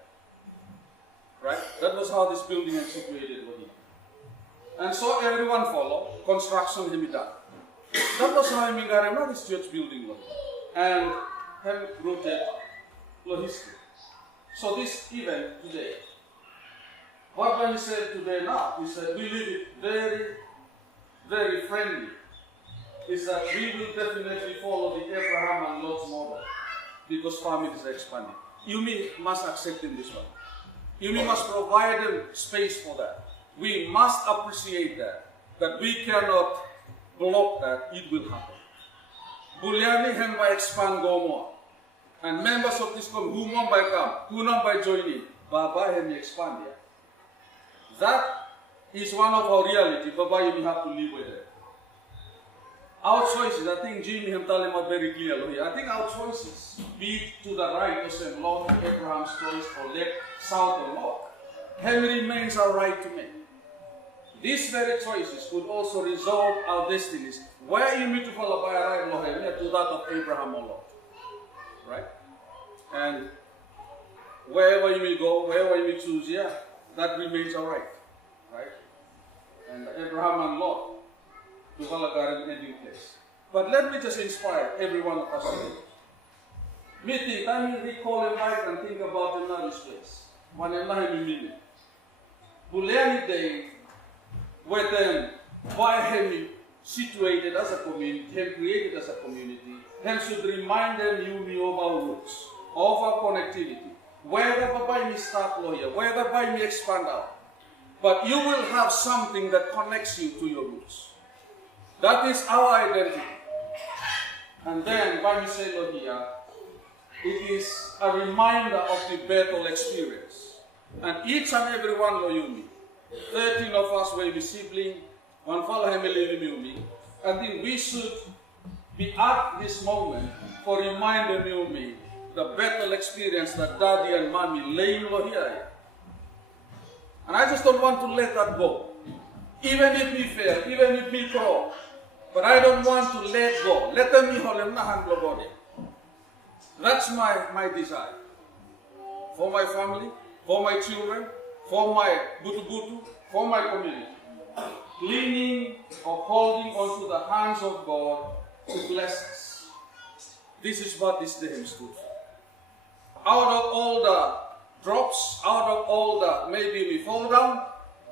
Right? That was how this building is situated here. And so everyone follow, construction him done. That was how I got this church building here. And him rooted history. So this event today, what when he said today now, he said we live it very, very friendly. Is that we will definitely follow the Abraham and Lot's model because families are expanding. You must accept in this one. You must provide them space for that. We must appreciate that we cannot block that, it will happen. Buleani hemba expand go more. And members of this community, who want by come, who not by joining, Baba hem expand here. That is one of our reality, Baba you have to live with it. Our choices, I think Jimmy hem telling us very clearly. I think our choices, be it to the right or say Lord Abraham's choice or left, south or north, hem remains our right to make. These very choices could also resolve our destinies. Where you need to follow by a right law, to that of Abraham or Lot. Right? And wherever you will go, wherever you will choose, yeah, that remains our right. Right? And Abraham and Lot to follow an ending place. But let me just inspire every one of us today. Me think, I mean, recall and back and think about another place. When I'm not in meaning. Buleani Day, where then, why have me situated as a community, hem created as a community, hem should remind them you me of our roots, of our connectivity. Whether by me start lawyer, whether by me expand out. But you will have something that connects you to your roots. That is our identity. And then by me say here, it is a reminder of the Bethel experience. And each and every one of you, 13 of us will be sibling, one fellow me. I think we should be at this moment for reminding me the Bethel experience that Daddy and Mommy laying here. And I just don't want to let that go. Even if we fail, even if we crawl. But I don't want to let go. Let them be hold na hand body. That's my desire. For my family, for my children, for my butu-butu, for my community. Clinging or holding onto the hands of God to bless us. This is what this day stood for. Out of all the drops, out of all the maybe we fall down,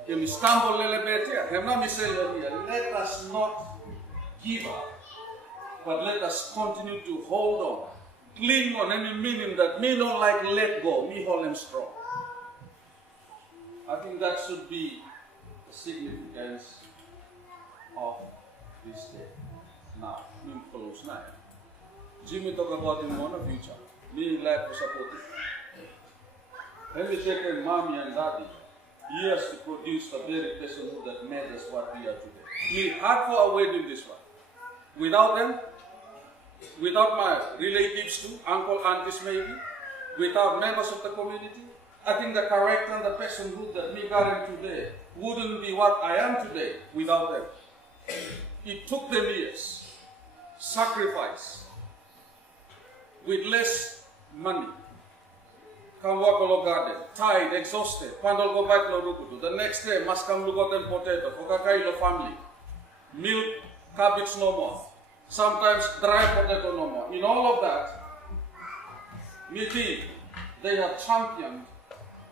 we stumble a little bit here. Let us not give up, but let us continue to hold on. Cling on, any meaning that me don't like let go, me hold them strong. I think that should be the significance of this day. Now, we close now. Jimmy talk about in one future. Me like to support it. Let me check in Mommy and Daddy. Years to produce the very person that made us what we are today. Me hard for a wedding this one. Without them, without my relatives too, uncle, aunties maybe, without members of the community, I think the character and the personhood that me got in today wouldn't be what I am today without them. It took them years, sacrifice, with less money. Come work a garden, tired, exhausted, pandal go back to Rukutu. The next day, must come look at them potato, Kokakailo family, milk, cabbage no more. Sometimes dry potato no more. In all of that, me think they have championed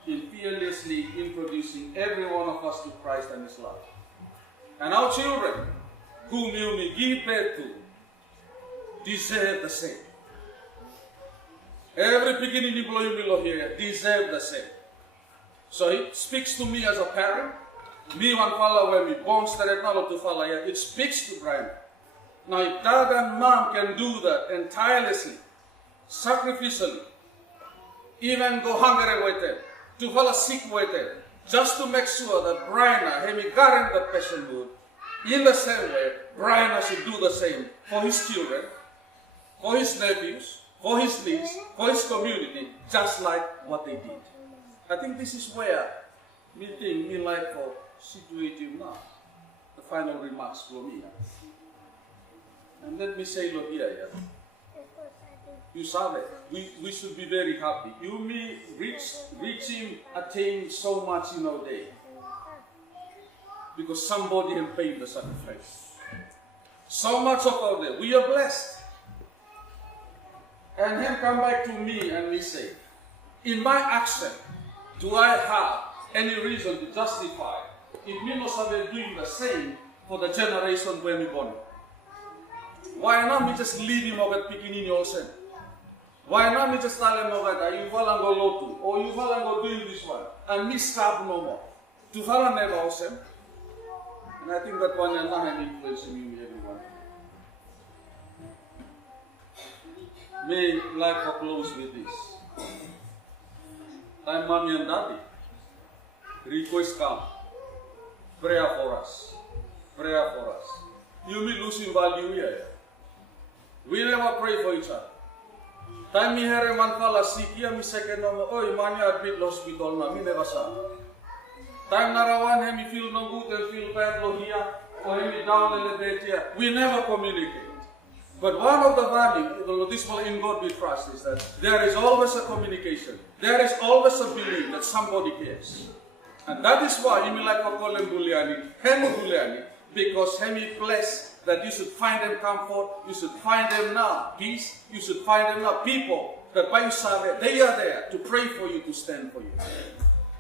in fearlessly introducing every one of us to Christ and His love. And our children, whom you may give birth to, deserve the same. Every beginning employee below here deserve the same. So it speaks to me as a parent. Me one follow when me born started not to follow yet. It speaks to Brian. Now if Dad and Mom can do that entirely, sacrificially, even go hungry with them, to fall sick with them, just to make sure that Brian and me guarding the personhood, in the same way, Brian should do the same for his children, for his nephews, for his niece, for his community, just like what they did. I think this is where me think, me like for situating now. The final remarks for me. And let me say, look here, you saw it. We should be very happy. You me reaching, attain so much in our day. Because somebody has paid the sacrifice. So much of our day. We are blessed. And him come back to me and me say, in my action, do I have any reason to justify if me must have been doing the same for the generation when we born? Why not me just leave him over picking in your sin? Why not me just tell him over that you fall and go low to, or you fall and go doing this one, and me stop no more? To fall and never awesome. And I think that one and not influencing you, everyone. May like to close with this. Time Mommy and Daddy, request come. Prayer for us. Prayer for us. You may losing value here. We never pray for each other. Time me here man fala sick here, me second no oi man you admit hospital na, me never saw. Time narawan he me feel no good and feel bad lo here, or he me down a little bit here. We never communicate. But one of the values, this will in God we trust, is that there is always a communication. There is always a belief that somebody cares. And that is why you may like to call him Buleani, because he blessed that you should find them comfort, you should find them now peace, you should find them now people that by your side, they are there to pray for you, to stand for you,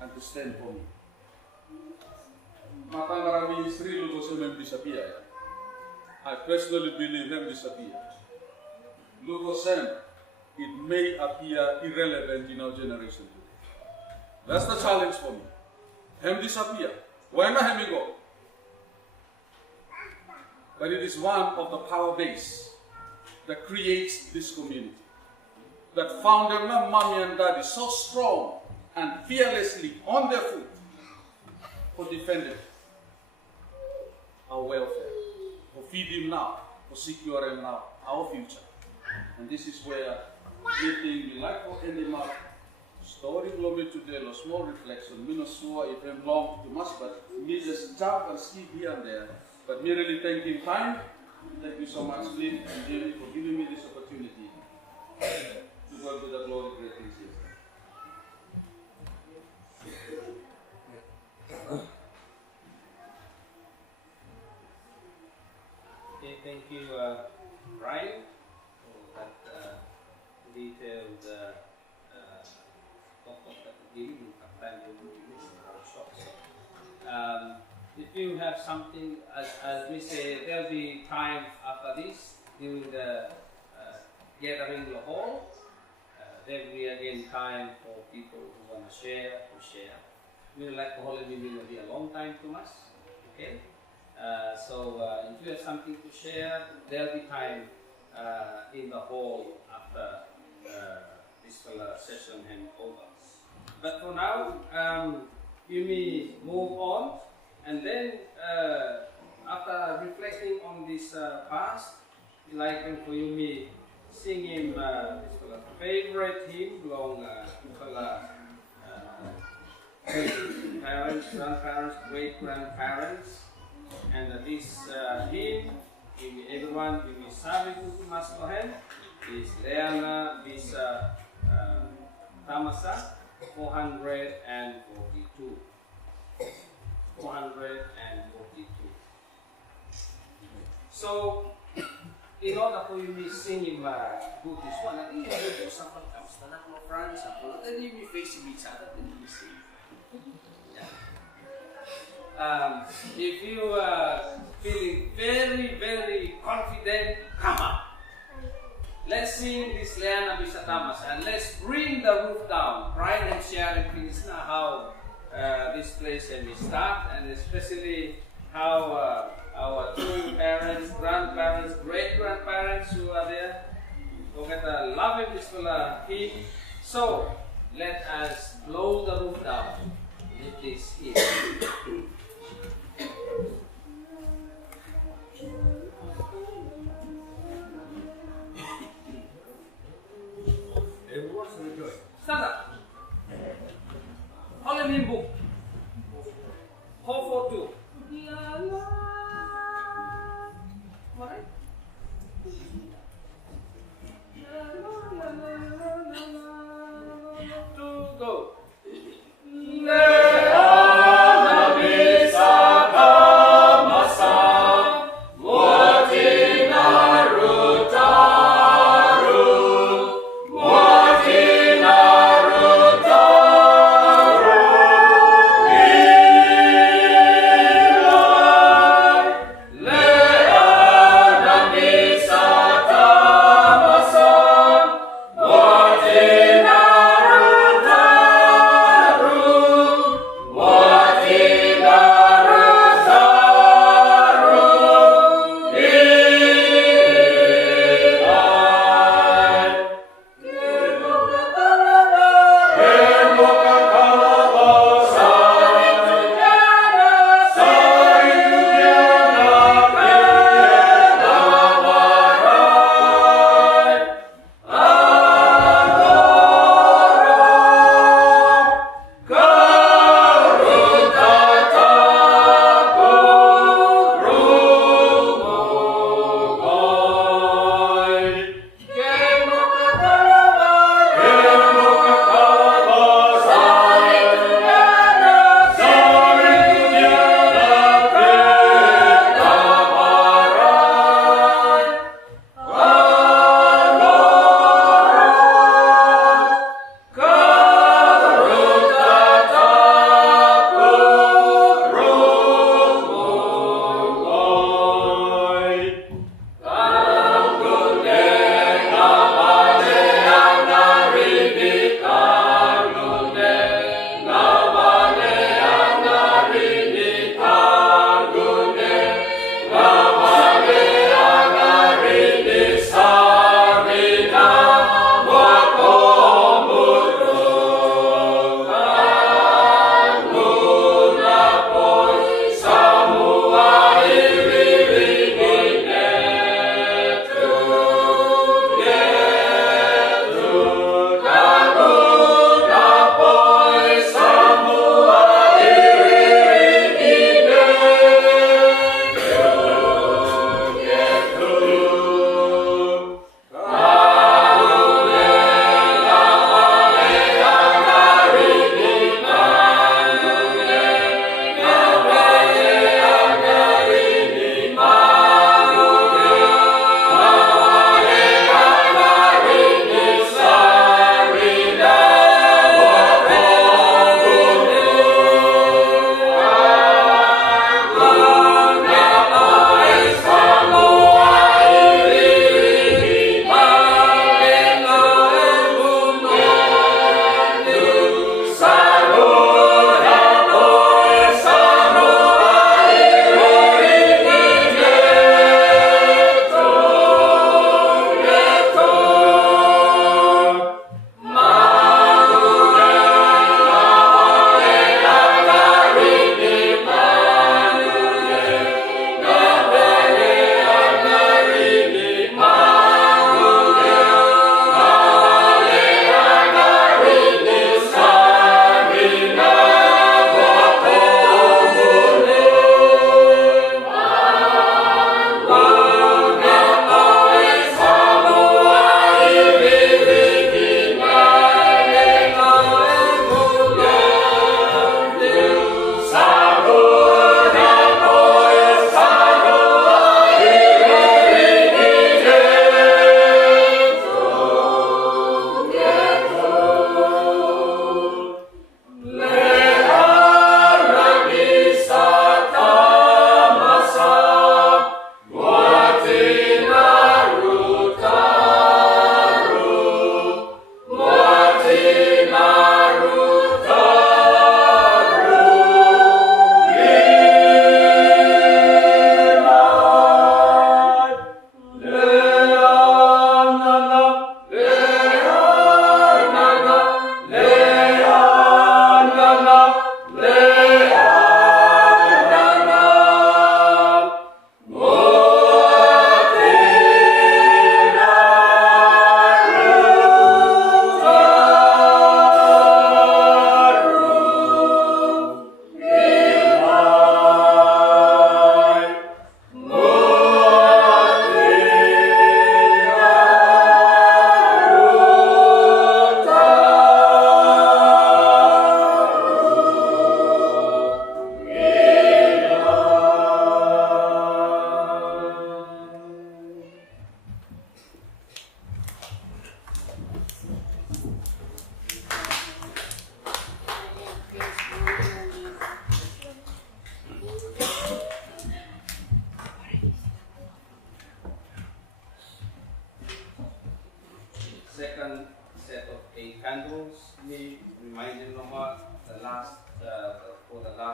and to stand for me. Matangara ministry lugo sa membri sa piya. I personally believe him disappear. Look Sam, it may appear irrelevant in our generation today. That's the challenge for me. Him disappear. Why not him go? But it is one of the power base that creates this community. That found their mommy and daddy so strong and fearlessly on their feet for defending our welfare, for feeding now, for securing now our future. And this is where everything we like for ending up story glory today, a small reflection. We not sure if I'm long too much, but me just jump and skip here and there. But me really thanking time. Thank you so much, Lynn and Jimmy, for giving me this opportunity to work with the glory great things here. Okay, thank you, Brian, for that detailed talk of the beginning. Sometimes you miss the workshop. So, if you have something, as we say, there'll be time after this during the gathering in the hall. There will be again time for people who want to share. We would like the Holy Meeting will be a long time to us. Okay. So if you have something to share, there'll be time in the hall after this session hand over. But for now, you may move on, and then after reflecting on this past, like for you may sing him this favorite hymn belong parents, grandparents, great grandparents. And this hymn, everyone will be serving to Mastohen, is Leana, is Tamasa, 442. 442. So, in order for you to sing him good this one, I think you have to do something else. Friends, then you be facing each other, then you sing. If you are feeling very, very confident, come on. Let's sing this Leana Bisatamas and let's bring the roof down. Brian and Sharon finish now how this place can be started, and especially how our two parents, grandparents, great-grandparents who are there. We're going to love him this hymn. So let us blow the roof down with this hymn. Stand up. Holy Hymn Book. 442. La la. Right? La la la la la la. To go. Amen.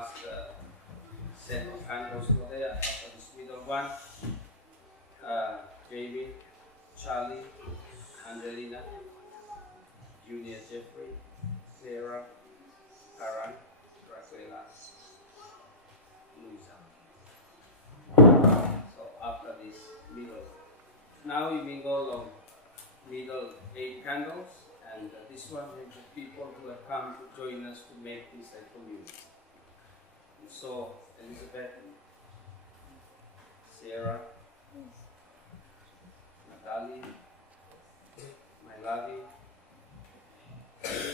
last set of candles over there after this middle one. Jamie, Charlie, Angelina, Junior Jeffrey, Sarah, Karan, Raquela, Luisa. So after this middle, now we mingle on middle 8 candles, and this one is the people who have come to join us to make this a community. So Elizabeth, Sarah, Natalie, my lovey,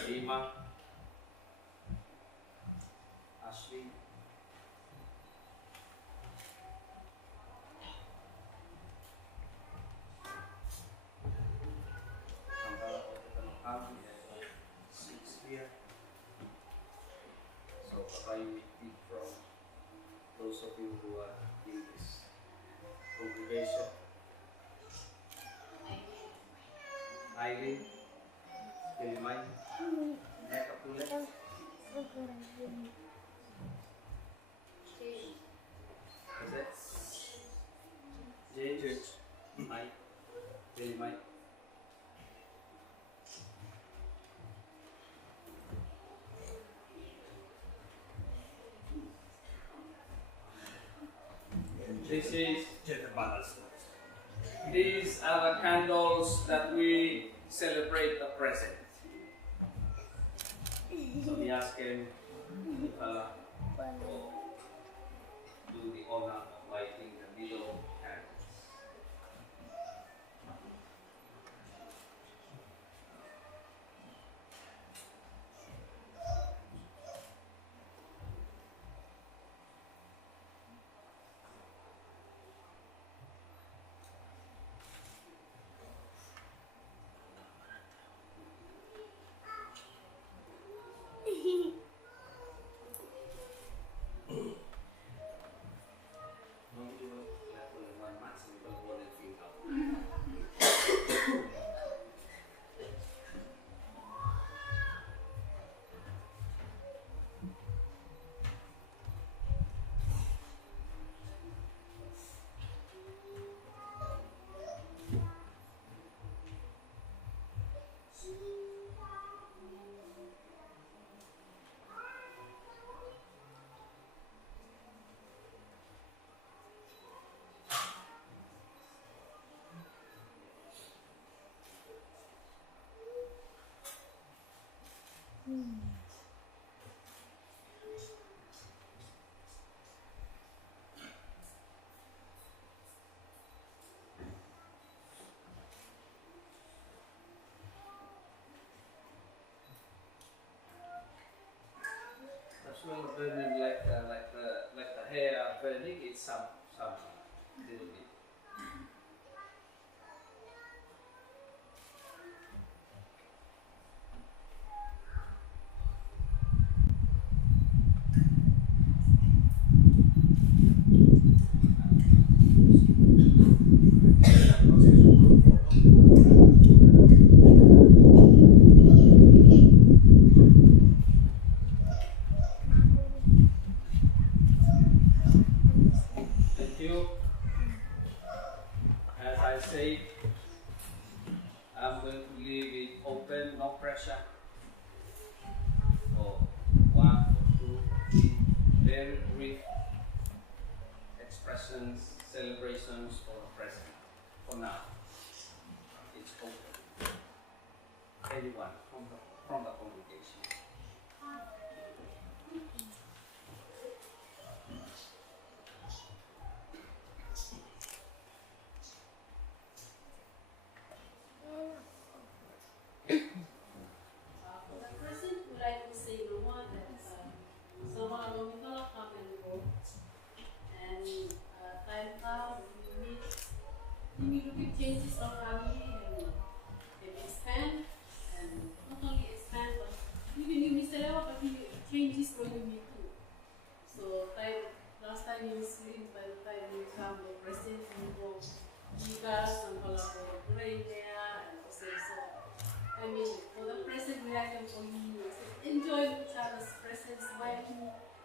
Lima, Ashley, Shakespeare. So Papa, you will pick from those of you who are in this congregation. Eileen, do you mind? Make a bullet. Is it? James, Mike, do you mind? These are the candles that we celebrate the present. So we ask him to do the honor of lighting the middle candles. As well, burning like the hair burning, it's some little bit. Thank you. As I say, I'm going to leave it open, no pressure. For 1 or 2, 3 very brief expressions, celebrations for the present. For now, it's open. Anyone from the congregation. For the present, we like to say the one that someone along with our come and go. And time comes, we look at changes of family and they expand, and not only expand, but even you miss a lot, but changes when you meet too. So last time you sleep, by the time you come the present, you go Gigas and Palako, rain there, and so. I mean, for the present, we like them for you. So enjoy each other's presence while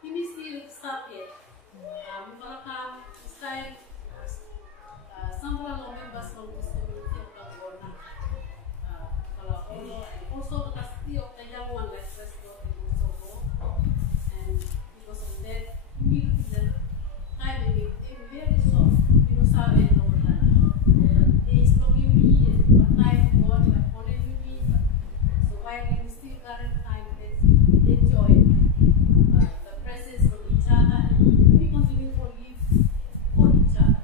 he may still stop yet. We will come this time. Some of our members from this community of California. And also the custody of the young one, like Prescott and also go. And because of that, immediately the time we very short. We don't have any over time. They is from you what time God like only you. So while we still current time, let's enjoy the presence of each other and we continue to live for each other.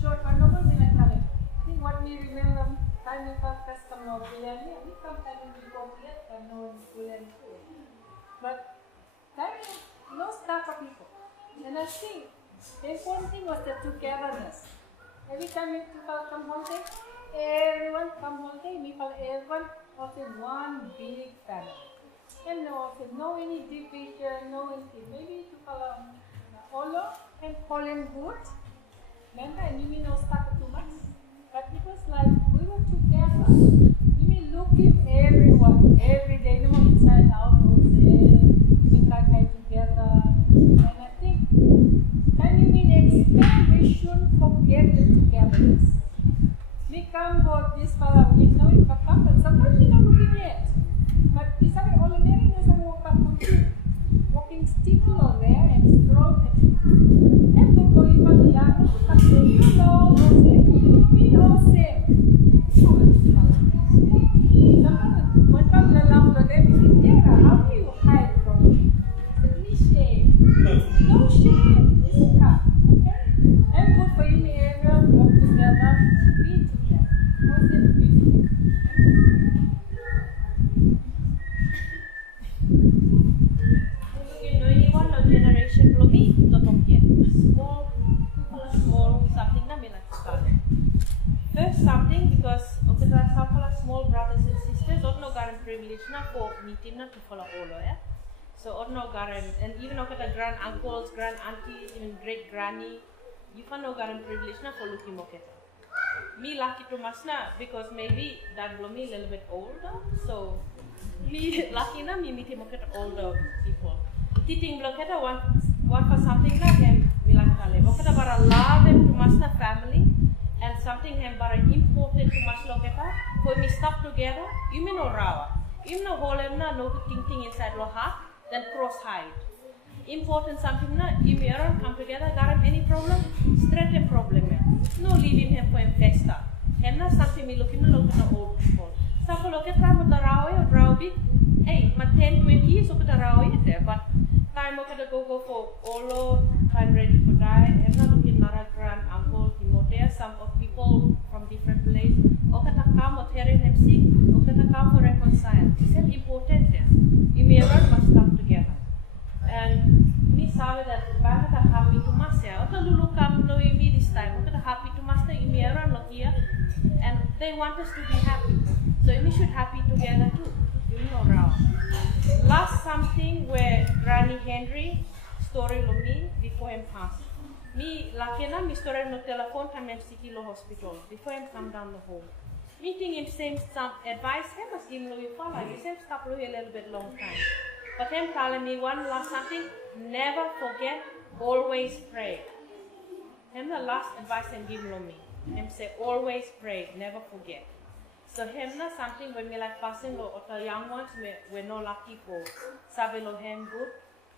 Short one over I think what we remember time of our custom of Buleani, we come time before yet and no Buleani too. But time no stuff for people. And I think the important thing was the togetherness. Every time we come holiday, everyone come holiday, we call everyone was in one big family. And no any division, no anything. Maybe to call Olo and Colin good. Remember, and you mean no stuff too much. But it was like we were together. You mean looking everyone every day, no one inside out, all there, we can together. And I think time you mean expand, we shouldn't forget the togetherness. We come for this fellow, we know it can come, but sometimes we don't look yet. But it's like all Americans are walking sticky on there and scroll and go for even young to come say, you know, we all same. Sometimes one time they laugh at them, they say, Tara, how do you hide from me? I said, me shame. No shame, it's okay. And good for you, everyone, work together, be together. What's it beautiful? Generation belum ni totoknya small something na mila sekali. First something because okay some small brothers and sisters no garan privilege na for meeting na to follow all ya. So no garan and even okay the grand uncles, grand aunties, even great granny, you can no garan privilege na for looking moketa. Me lucky to mas na because maybe that belum me a little bit older, so me lucky na me meeting moketa older people. Titing bloketa one for something like him bilang kali. Bloketa bara love them to master family and something him bara important to mas loketa for me stop together. You mean no rawa. You know whole na no ting inside lo heart then cross hide. Important something na you around come together got him any problem straight him problem. No leaving him for him festa. Him na something me looking na old people. Sampo loketa mo tarawa ya brow big. Hey, ma 10, 20 years of tarawa ya there but time okay to go for Olo, time ready for die, and not looking Nara grand uncle, Timothea, some of people from different places. Okay to come or hearing them sick, okay to come for reconcile. It's important there. You may run must come together. And me sabe that back to happy to master. Okay lulu come no me this time. Okay to happy to master, you may run look here. And they want us to be happy. So we should happy together too. You know Rao. Last something where Granny Henry story lo me before him pass. Me lucky na me story no telephone time him Sikilo hospital before him come down the hall. Meeting him same some advice him as him lo you follow. He same stop lo a little bit long time. But him telling me one last something, never forget, always pray. Him the last advice him give lo me. Him say always pray, never forget. So him na something when me like passing lo or the young ones we're no lucky for sabi lo him good.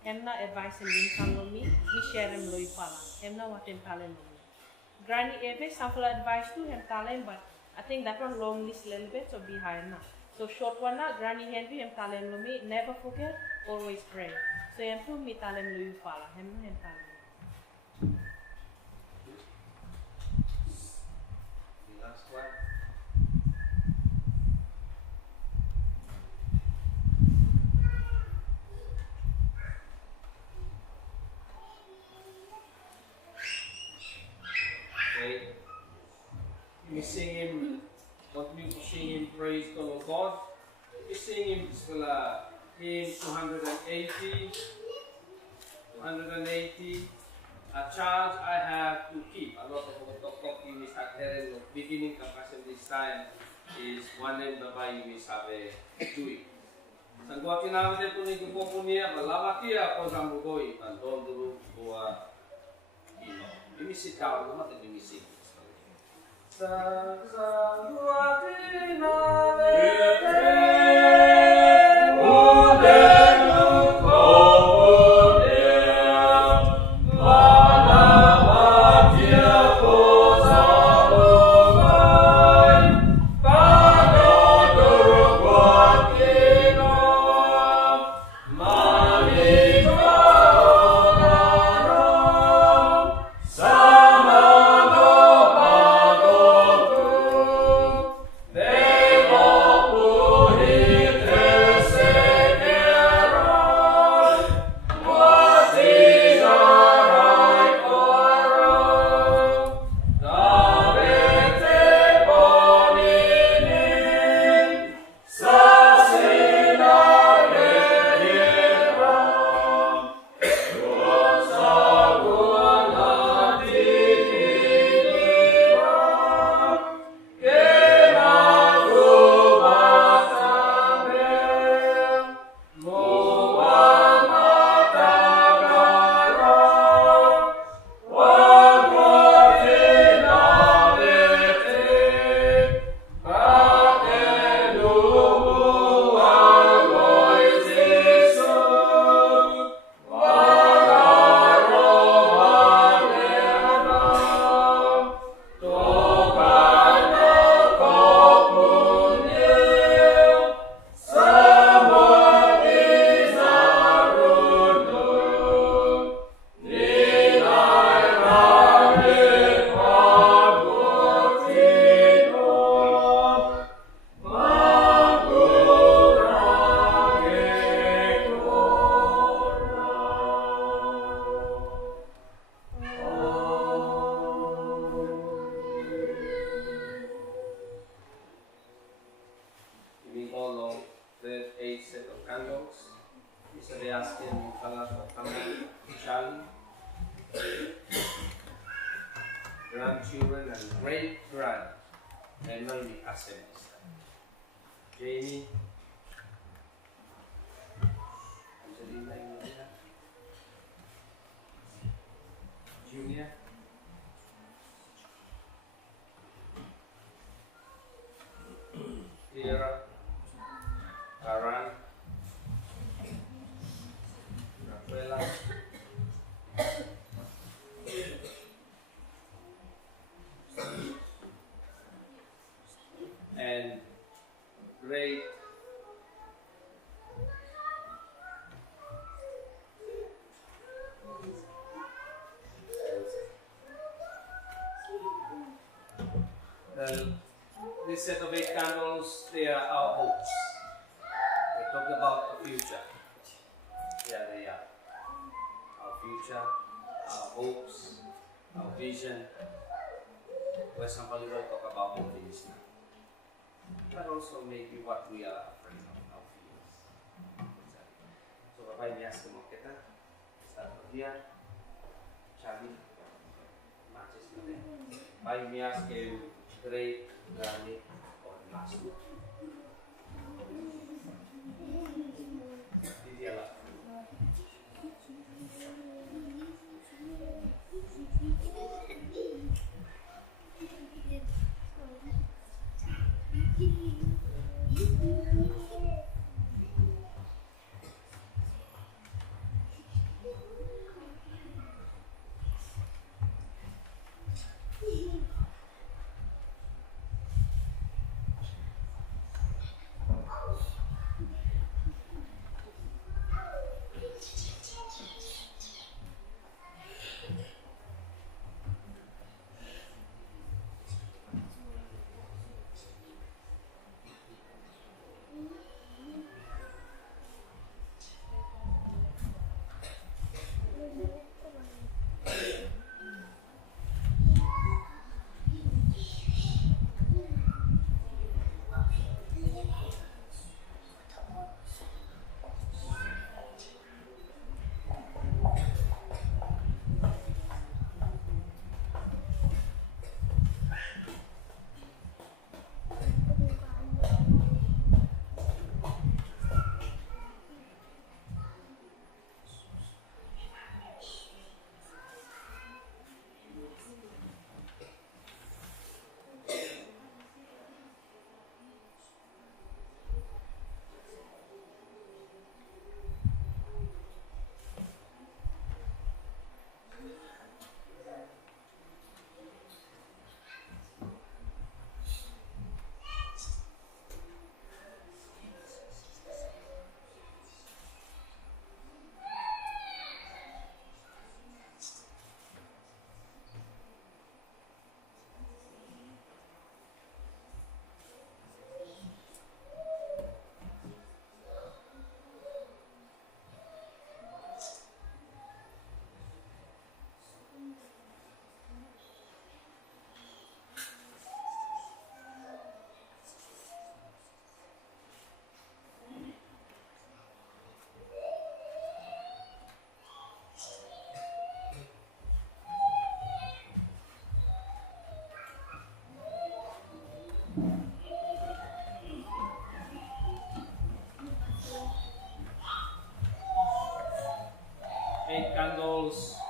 Him na advice him income lo me share him lo ipala. Him na what him talent lo me. Granny Eve sample advice to him talent but I think that one long list little bit so behind na. So short one na Granny Henry him talent lo me never forget, always pray. So him to me talent lo ipala. Him na him talent. The last one. We sing him, continue to sing him praise to our God. We sing him hymn 280, a charge I have to keep. A lot of talking we start hearing the beginning of this time. is one name babae mi sabe Jui. Sangwa kinawa de puni ko punia malama kia ko sambugoi pan donduru buat ino. Ini si tahu mata ini si. Sa dua grandchildren and great-grand, and maybe assemblies. Jamie, Angelina, Junior, Tierra, Aran, Rafaela, and great this set of 8 candles, they are our hopes. They talk about the future. Yeah, they are. Our future, our hopes, our vision. Where somebody will talk about the things now. But also maybe what we are afraid of, our fears. So, Bapak ini ask mo kita, start here, Charlie, matches natin. Bapak ini ask great, granny, or last. Hindi alam.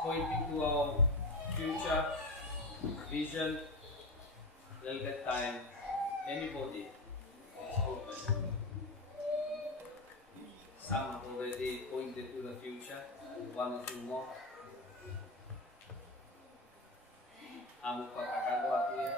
pointing to our future vision. Till that time, anybody is open. Some have already pointed to the future, one or two more. Amo pagkakagawa ko yan.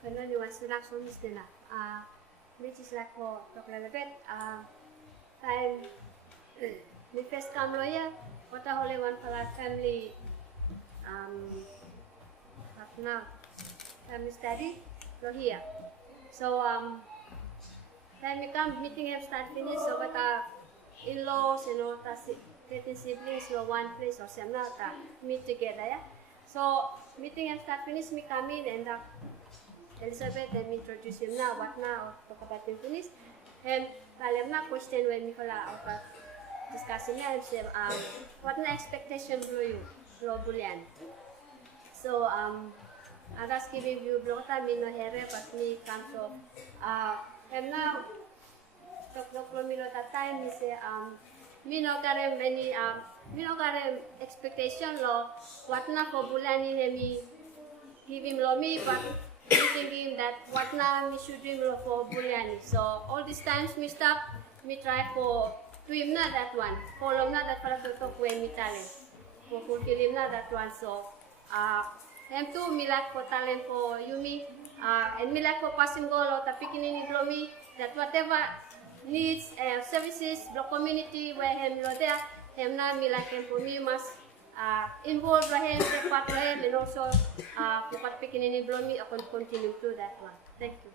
Bueno, ni was relax on this nila. Which is like for talk a little bit. Time the first come lawyer, what a holy one for our family. Now family study, go here. So time we come meeting him start finish. So what in-laws and all that 13 siblings, no one place or some not meet together. Yeah. So meeting him start finish, me come in and. Elizabeth, let me introduce him now. What now? Talk about him finish. And I'll have question when we discussing here. What na expectation for you, Buleani? So I was giving you blota me no here, but me come to and now talk me no that time. Me say me no got any me no got expectation lo. What na for Buleani me give him lo me but. Thinking that what now me should do for Buleani. So all these times me stop, me try for to him na that one. Follow na that para to talk when me talent. For fulfill him na that one. So him too me like for talent for Yumi and me like for passing goal or picking in me that whatever needs services the community where him lo there him na me like him for me must involved him, take part him, and also for picking in me, I can continue to that one. Thank you.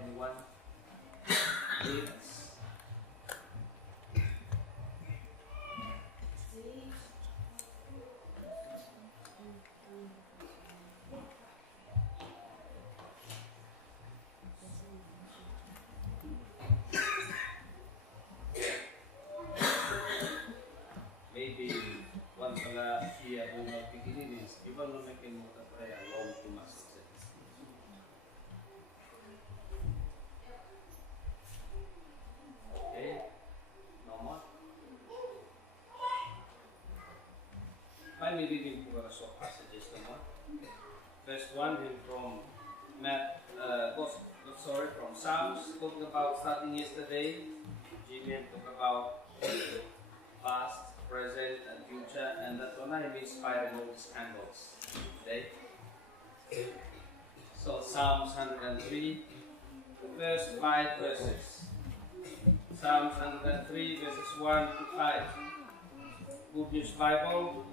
Anyone? Maybe one pala here when we're beginning is even though making more prayer long to master. Okay, no more. Finally reading for a short passages no more. First one from from Psalms, talking about starting yesterday. Jimmy talked about past, present, and future, and that one I'm inspiring all these candles today. So Psalms 103, the first 5 verses. Psalms 103 verses 1 to 5. Good News Bible.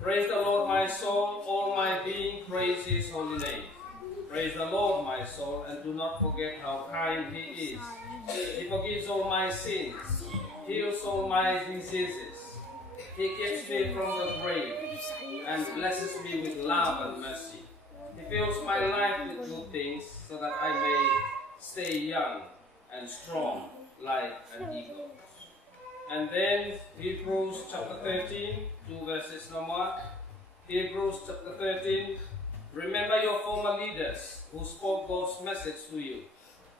Praise the Lord, my soul, all my being, praise His holy name. Praise the Lord, my soul, and do not forget how kind He is. He forgives all my sins, heals all my diseases. He keeps me from the grave and blesses me with love and mercy. He fills my life with good things so that I may stay young and strong like an eagle. And then Hebrews chapter 13, 2 verses no more. Hebrews chapter 13. Remember your former leaders who spoke God's message to you.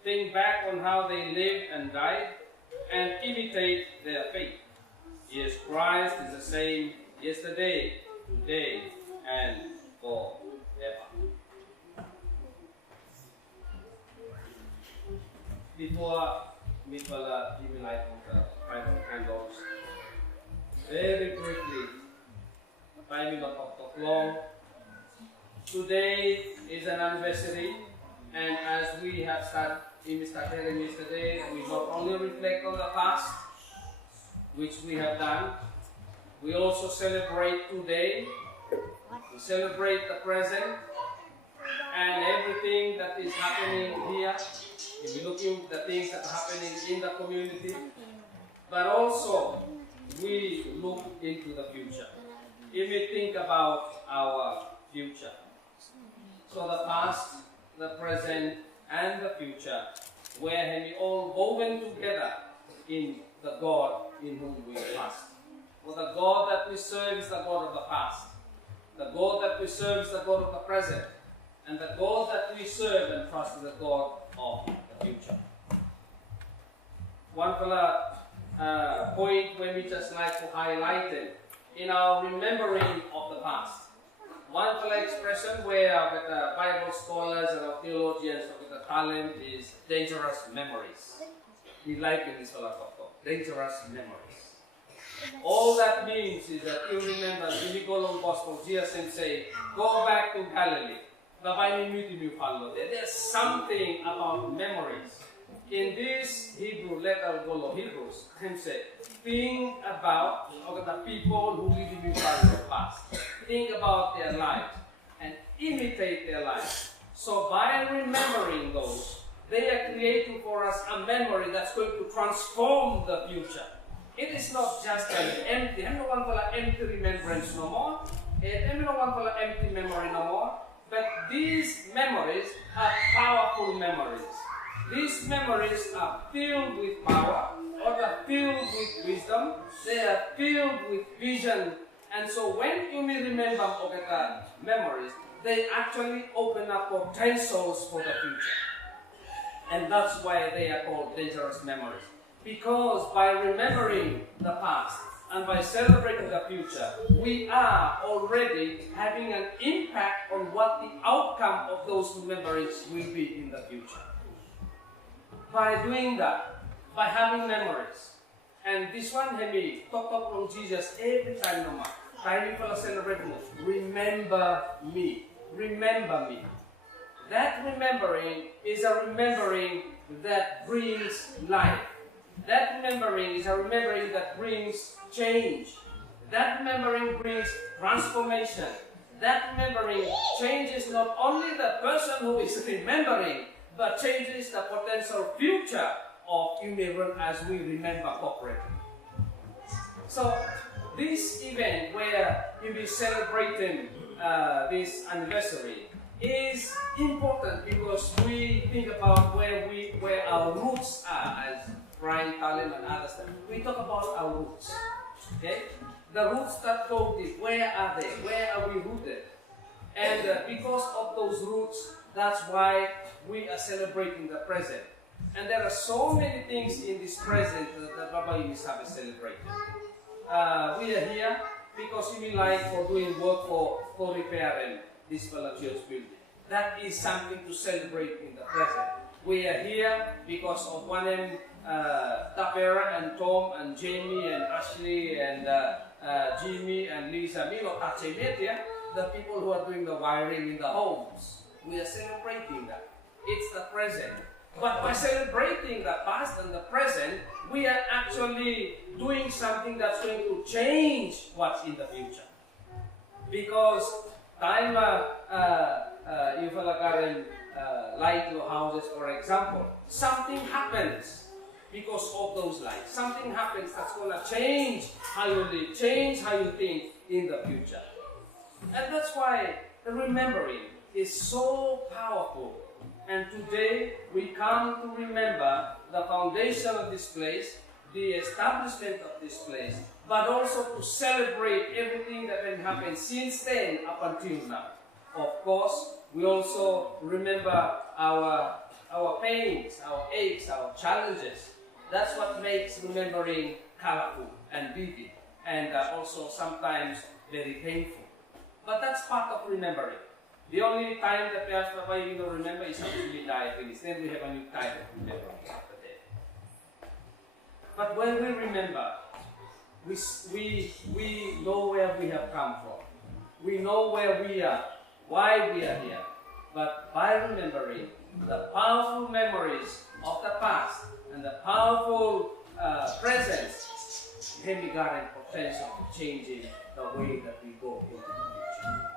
Think back on how they lived and died and imitate their faith. Yes, Christ is the same yesterday, today, and forever. Before we give light of the final candles, very briefly, 5 minutes of long. Today is an anniversary, and as we have started yesterday, we not only reflect on the past, which we have done, we also celebrate today, we celebrate the present, and everything that is happening here. If you look at the things that are happening in the community, but also we look into the future. If we think about our future, so the past, the present, and the future, where we all woven together in the God in whom we trust. For the God that we serve is the God of the past. The God that we serve is the God of the present. And the God that we serve and trust is the God of the future. One point when we just like to highlight it, in our remembering of the past. One expression where with the Bible scholars and our theologians with the talent is dangerous memories. We like in this dangerous memories. All that means is that you remember the Nicolon Gospel, Jesus and say, go back to Galilee. There's something about memories. In this Hebrew letter of Hebrews, him say, think about the people who live in the past. Think about their lives and imitate their lives. So by remembering those, they are creating for us a memory that's going to transform the future. It is not just an empty, empty remembrance no more. Empty memory no more. But these memories are powerful memories. These memories are filled with power, or are filled with wisdom. They are filled with vision. And so when you may remember memories, they actually open up potentials for the future. And that's why they are called dangerous memories. Because by remembering the past and by celebrating the future, we are already having an impact on what the outcome of those memories will be in the future. By doing that, by having memories, and this one we talk from Jesus every time no matter. Time for celebrating, remember me. Remember me. That remembering is a remembering that brings life. That remembering is a remembering that brings change. That remembering brings transformation. That remembering changes not only the person who is remembering, but changes the potential future of human as we remember corporately. So this event where you'll be celebrating this anniversary is important because we think about where our roots are, as Brian, Talim, and others. We talk about our roots. Okay? The roots that go deep, where are they? Where are we rooted? And because of those roots, that's why we are celebrating the present. And there are so many things in this present that Baba Yunis have celebrated. We are here because we like for doing work for repairing this church building. That is something to celebrate in the present. We are here because of one Tapera and Tom and Jamie and Ashley and Jimmy and Lisa. The people who are doing the wiring in the homes. We are celebrating that. It's the present. But by celebrating the past and the present, we are actually doing something that's going to change what's in the future. Because time you light your houses, for example, something happens because of those lights. Something happens that's going to change how you live, change how you think in the future. And that's why the remembering is so powerful. And today we come to remember the foundation of this place, the establishment of this place, but also to celebrate everything that has happened since then up until now. Of course, we also remember our pains, our aches, our challenges. That's what makes remembering colorful and vivid, and also sometimes very painful. But that's part of remembering. The only time that we have to remember is after we die, finish. Then we have a new time of remembering after death. But when we remember, we know where we have come from. We know where we are, why we are here. But by remembering the powerful memories of the past and the powerful presence, can be guaranteed potential for changing the way that we go into the future.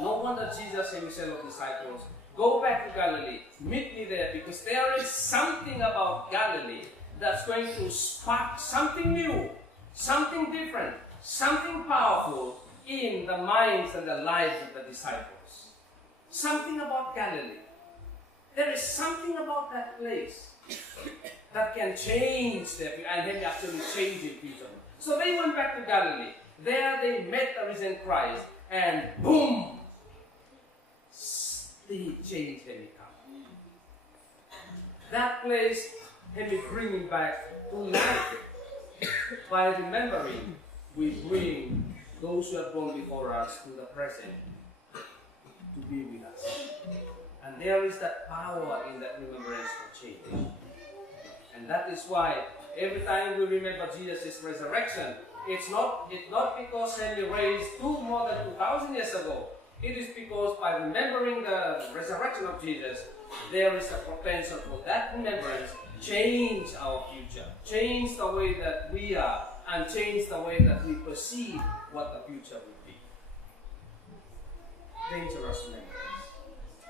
No wonder Jesus and his fellow disciples, go back to Galilee, meet me there, because there is something about Galilee that's going to spark something new, something different, something powerful in the minds and the lives of the disciples. Something about Galilee. There is something about that place that can change them, and then actually change the future. So they went back to Galilee. There they met the risen Christ, and boom! They changed them. That place can be bringing back to life. By remembering, we bring those who have gone before us to the present to be with us. And there is that power in that remembrance for change. And that is why every time we remember Jesus' resurrection, it's not because he raised more than 2,000 years ago. It is because by remembering the resurrection of Jesus, there is a potential for that remembrance change our future, change the way that we are, and change the way that we perceive what the future will be. Dangerous memories.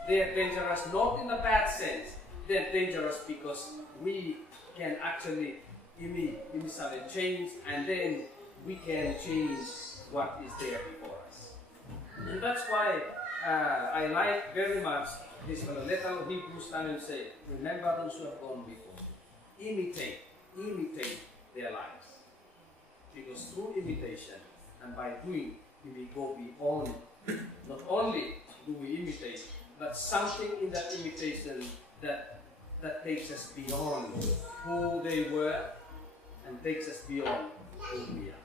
They are dangerous not in a bad sense. They are dangerous because we can actually immediately change, and then we can change what is there before us. And that's why I like very much this letter of Hebrews and say, remember those who have gone before. Imitate their lives. Because through imitation and by doing, we will go beyond. Not only do we imitate, but something in that imitation that takes us beyond who they were and takes us beyond who we are.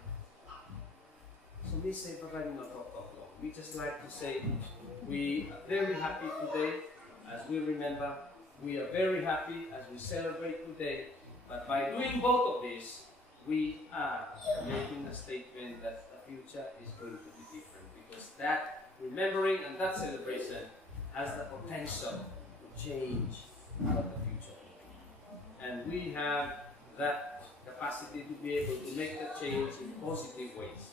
So we say, we just like to say, we are very happy today as we remember. We are very happy as we celebrate today. But by doing both of these, we are making a statement that the future is going to be different. Because that remembering and that celebration has the potential to change what the future is. And we have that capacity to be able to make the change in positive ways.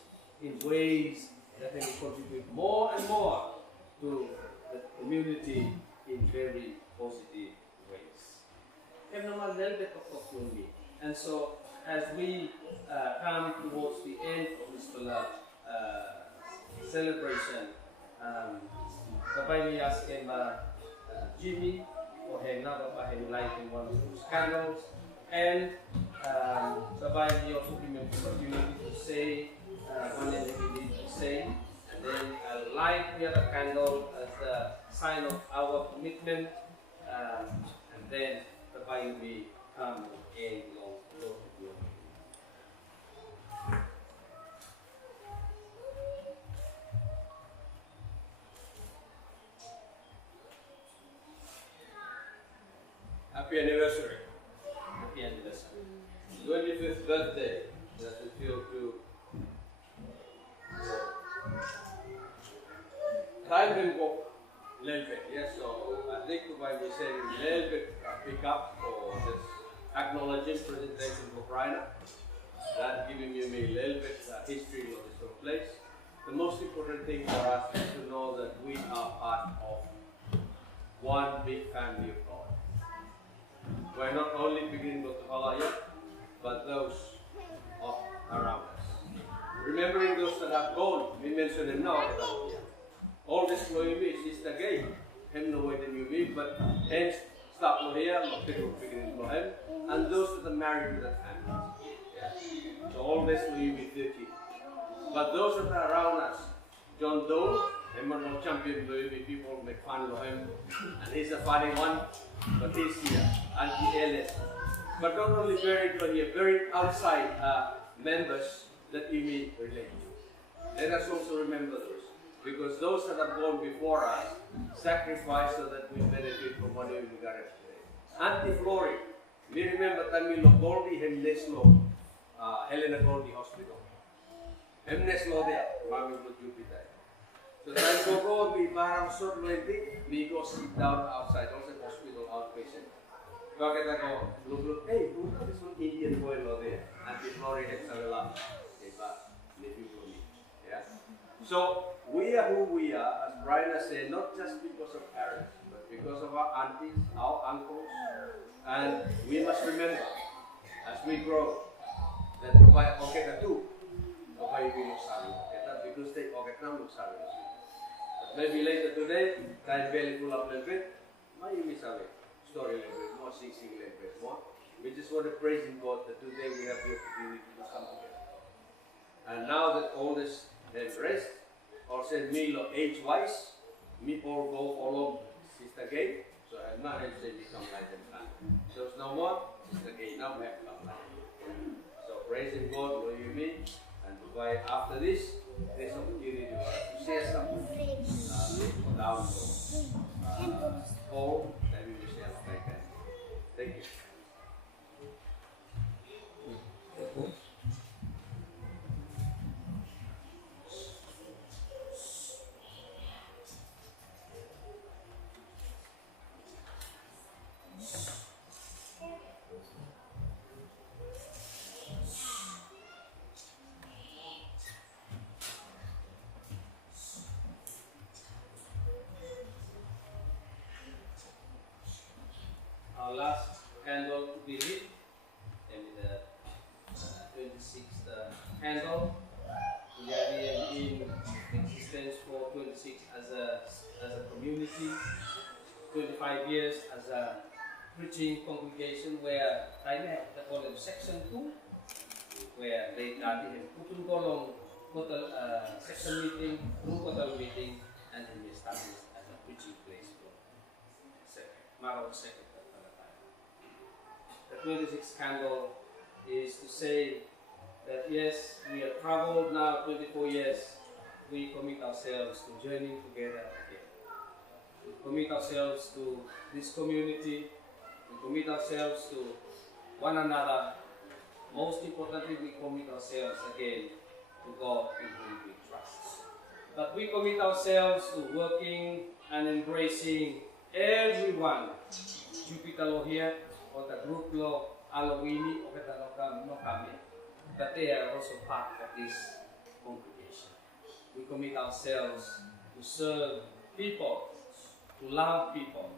In ways that can contribute more and more to the community in very positive ways. Have a little bit of talk with me. And so, as we come towards the end of this celebration, kabay niya Jimmy or hang lighting one of those candles, and kabay niya also give me the opportunity to say one thing we need to say, and then I'll light the other candle as a sign of our commitment, and then kabay we come and go to you. Happy anniversary. Happy anniversary. 25th birthday. Does it feel too? Time will go a little bit, yes. So I think by me saying a little bit pick up for this acknowledging presentation for Brian, that giving me a little bit history of this whole place. The most important thing for us is to know that we are part of one big family of God. We're not only beginning with the Halaya, but those around us. Remembering those that have gone, we mentioned them now. All this is the game. Him no way than you mean, but hence stop no here, not people beginning no him, and those that are married to that family. Yeah. So all this will be 30. But those that are around us, John Doe, him no champion Louis people make fun of him, and he's a funny one, but he's here, Auntie Ellen. But not only buried here, very outside members that we may relate to. Let us also remember those, because those that have gone before us sacrificed so that we benefit from what we got today. Auntie Flory, we remember Tamilo Goldie, Hemneslo, Helena Goldie Hospital. Hemneslo there, Mami Jupiter. So time go, we parang short waiting, we go sit down outside, also hospital outpatient. Bakit ako, look, hey, who's this one Indian boy there? Auntie Flory had some lunch. Yeah. So we are who we are, as Brian said, not just because of parents, but because of our aunties, our uncles, and we must remember we grow, then provide okay na two. Okay, we look sorry. Okay, that because they okay na look sorry. But maybe later today, time belly full up a little bit. May miss away. Story a little bit more, sing a little bit more. We just want to praise God that today we have the opportunity to come together. And now that all this has rest, or said meal of age-wise, me all go follow Sister Gay. So I'm not going to say become light and plan. There's no more, Sister Gay now we have become light. So praising God will you mean, and by after this, there's opportunity to share something down all that we will share like that. Thank you. Our last candle to be lit, and the 26th candle. We have been in existence for 26 as a community, 25 years as a preaching congregation where I have the call it section 2, where they have putun kolong total section meeting, through total meeting, and then we established as a preaching place for Marok second. The 26th candle is to say that yes, we have traveled now 24 years, we commit ourselves to journeying together again. We commit ourselves to this community, we commit ourselves to one another. Most importantly, we commit ourselves again to God in whom we trust. But we commit ourselves to working and embracing everyone. Jupiter here, or the group law, Alawini, or no kami, that they are also part of this congregation. We commit ourselves to serve people, to love people,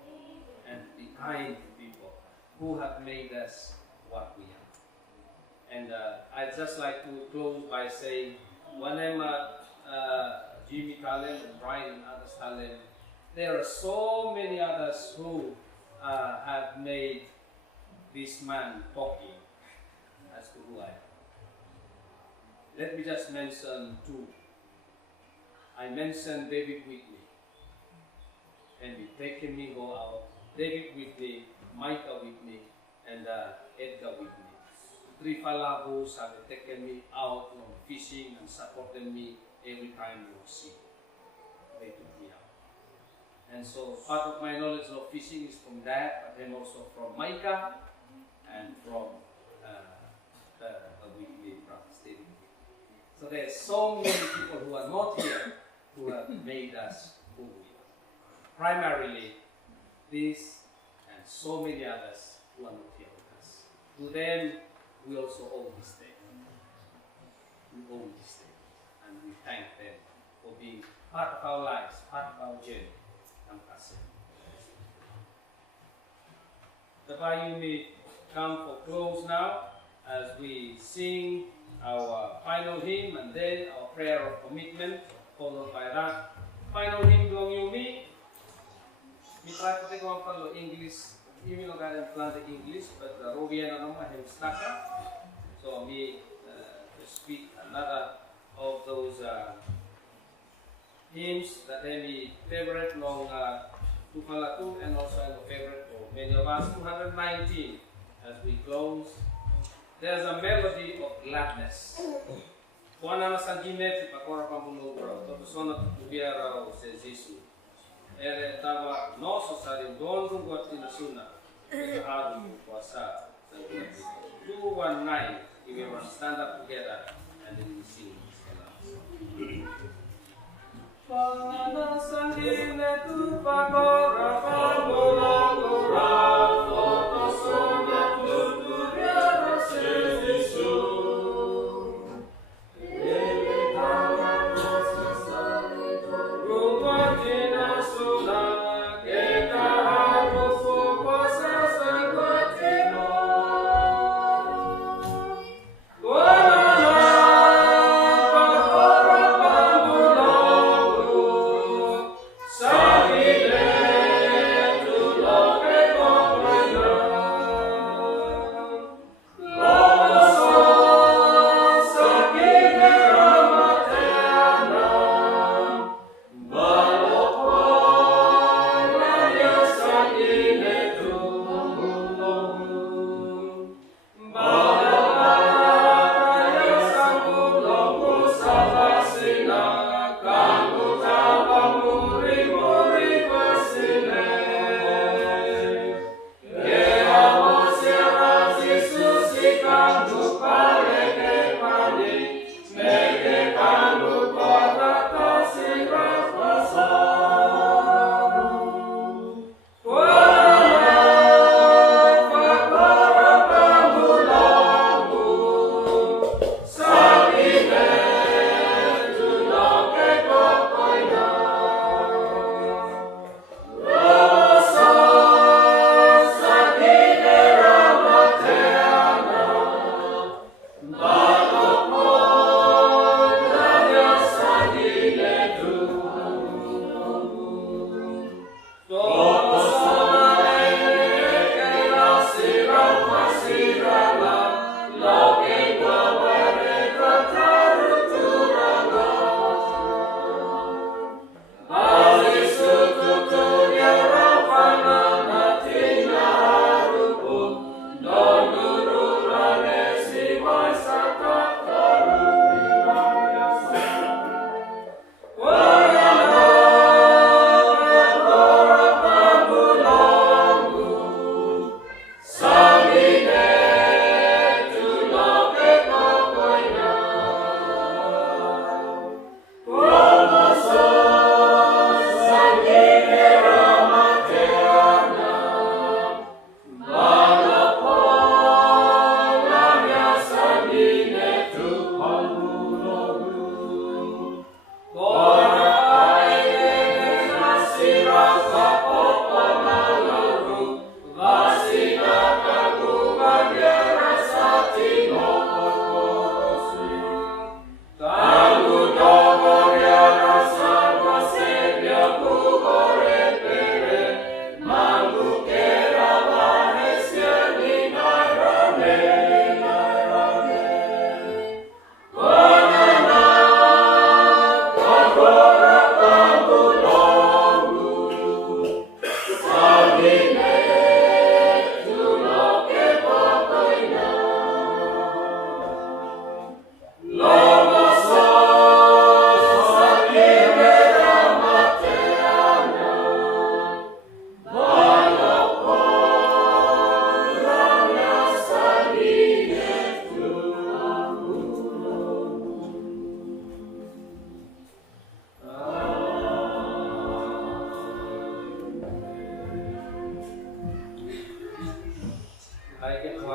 and to be kind to people who have made us what we are. And I'd just like to close by saying, when I'm Jimmy talent and Brian and others talent, there are so many others who have made this man talking as to who I am. Let me just mention two. I mentioned David Whitney, and we taken me go out. David Whitney, Micah Whitney, and Edgar Whitney. Three fellows who have taken me out on fishing and supported me every time we were sea. They took me out. And so part of my knowledge of fishing is from that, but then also from Micah and from the Whitney brothers. So there's so many people who are not here who have made us who we are. Primarily, these and so many others who are not here with us. To them, we also owe this day. We owe this day. And we thank them for being part of our lives, part of our journey. The Bayou may come for close now as we sing our final hymn and then our prayer of commitment, followed by that. Final hymn belong you me. We try to take on follow English, even though I don't plan the English, but the Robiana Nama hymn staka. So me speak another of those hymns that may be favorite long Tupalatu and also a favorite for many of us, 219 as we close. There's a melody of gladness. Kuana na sa ginet ipakora pambulubro. Toto sona tutubiara o se Jesu. Ere tawa noso sa rin doon rugot tinasuna. Kaharu kuasa sa gulat. 219. We will stand up together and then we sing this collapse. Pada sangine tu pakora pambulubro. Toto sona tutubiara se Jesu.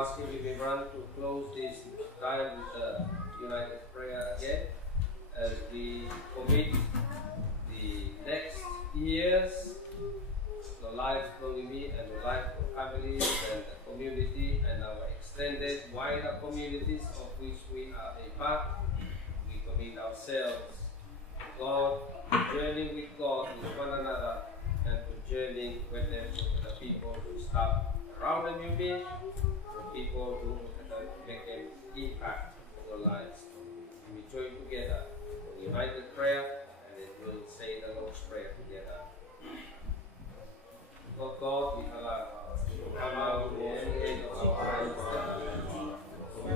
ask you, Living Run, to close this time with the united prayer again as we commit the next years, the life of me and the life of families and the community and our extended wider communities of which we are a part. We commit ourselves to God, to journey with God, with one another, and to journey with them, with the people who stop around the new me, the people who make an impact on their lives. We join together, united prayer, and then we'll say the Lord's Prayer together. Lord God, we come out to the end of our lives. We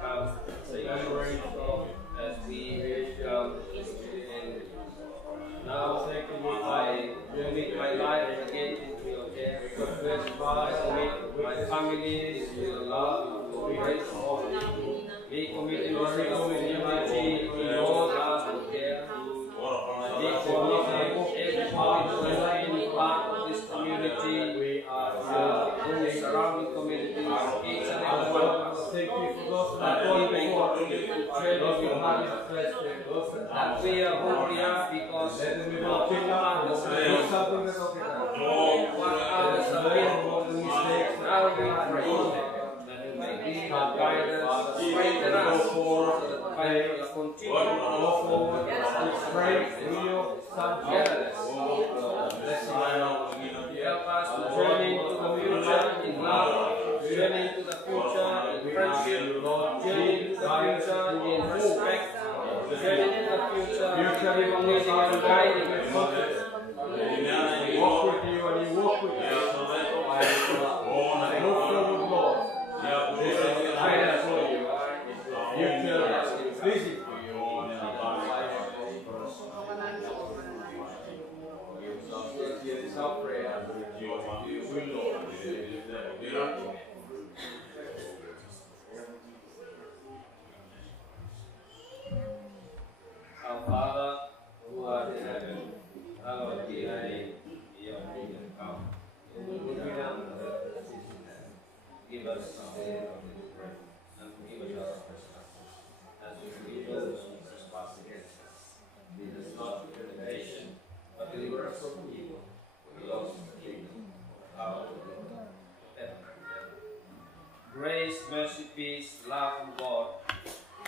come say as we come and now I commit my life again into your care. I commit my family into your love, into your grace. We commit yourself in unity in your love and care. We commit everybody to be part of this community, surrounding communities, each and every one of us. Thank you for those that we are who we are because others have been mistakes. Now we pray that you may lead and guide us, strengthen us, so that we will continue to go forward with strength, will, togetherness. Help us to journey into the future in love, journey into the future in friendship, journey into the future in respect, journey into the future in leading and guiding. Walk with you and you walk with you. I look forward, Lord. This is the prayer for you. You tell us it's easy for you. Here is our prayer. You will, Lord. Our Father, who art in heaven, hallowed be thy name. Your kingdom come. Your will be done on earth as it is in heaven. Give us this day our daily bread, and forgive us our trespasses, as we forgive those who trespass against us. Lead us not into temptation, but deliver us from evil. For yours is the kingdom, the power, and the glory, forever and ever. Grace, mercy, peace, love from God,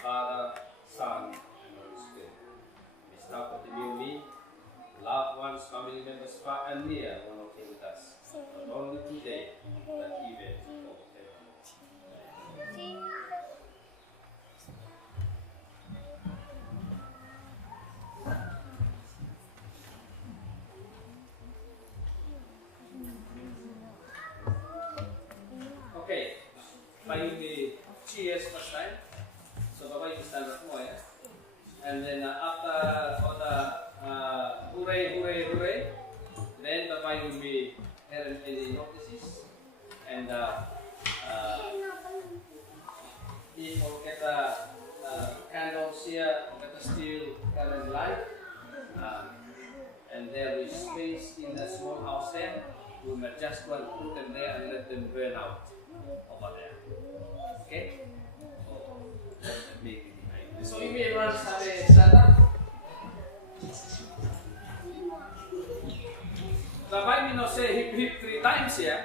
Father, Son, and Holy Spirit. We start with the new me, loved ones, family members, far and near, one okay with us. Not only today, but even forever. Okay, playing the cheers first time. So Baba, you stand up more, yeah? And then after all the hooray, hooray, hooray, then Baba will be hearing any notices. And if we get the candles here, we get the steel current light, and there is space in the small house there, we might just go and put them there and let them burn out over there. Okay? So that's the big behind. So you may run stand up. The Bible not say hip hip 3 times here.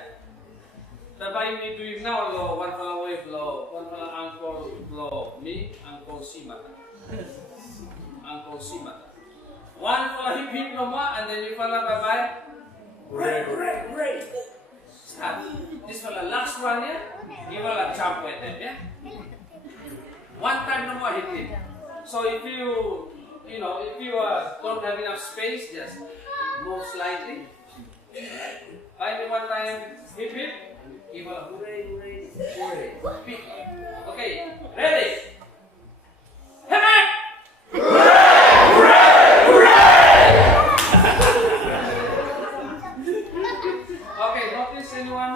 The Bible do it now, lo, one for wife, lo, one for uncle, lo, me, Uncle Simata. Uncle Simata. One for hip hip no more, and then you follow bye bye. Hooray, hooray, hooray. Start. This for the last one here, you will jump with them, yeah? One time no more hip hip. So if you don't have enough space, just move slightly. Find me one time, hip hip. Give a hooray, hooray, hooray. Hip. Okay, ready? Hip hip! Hooray, hooray, hooray! Okay, notice anyone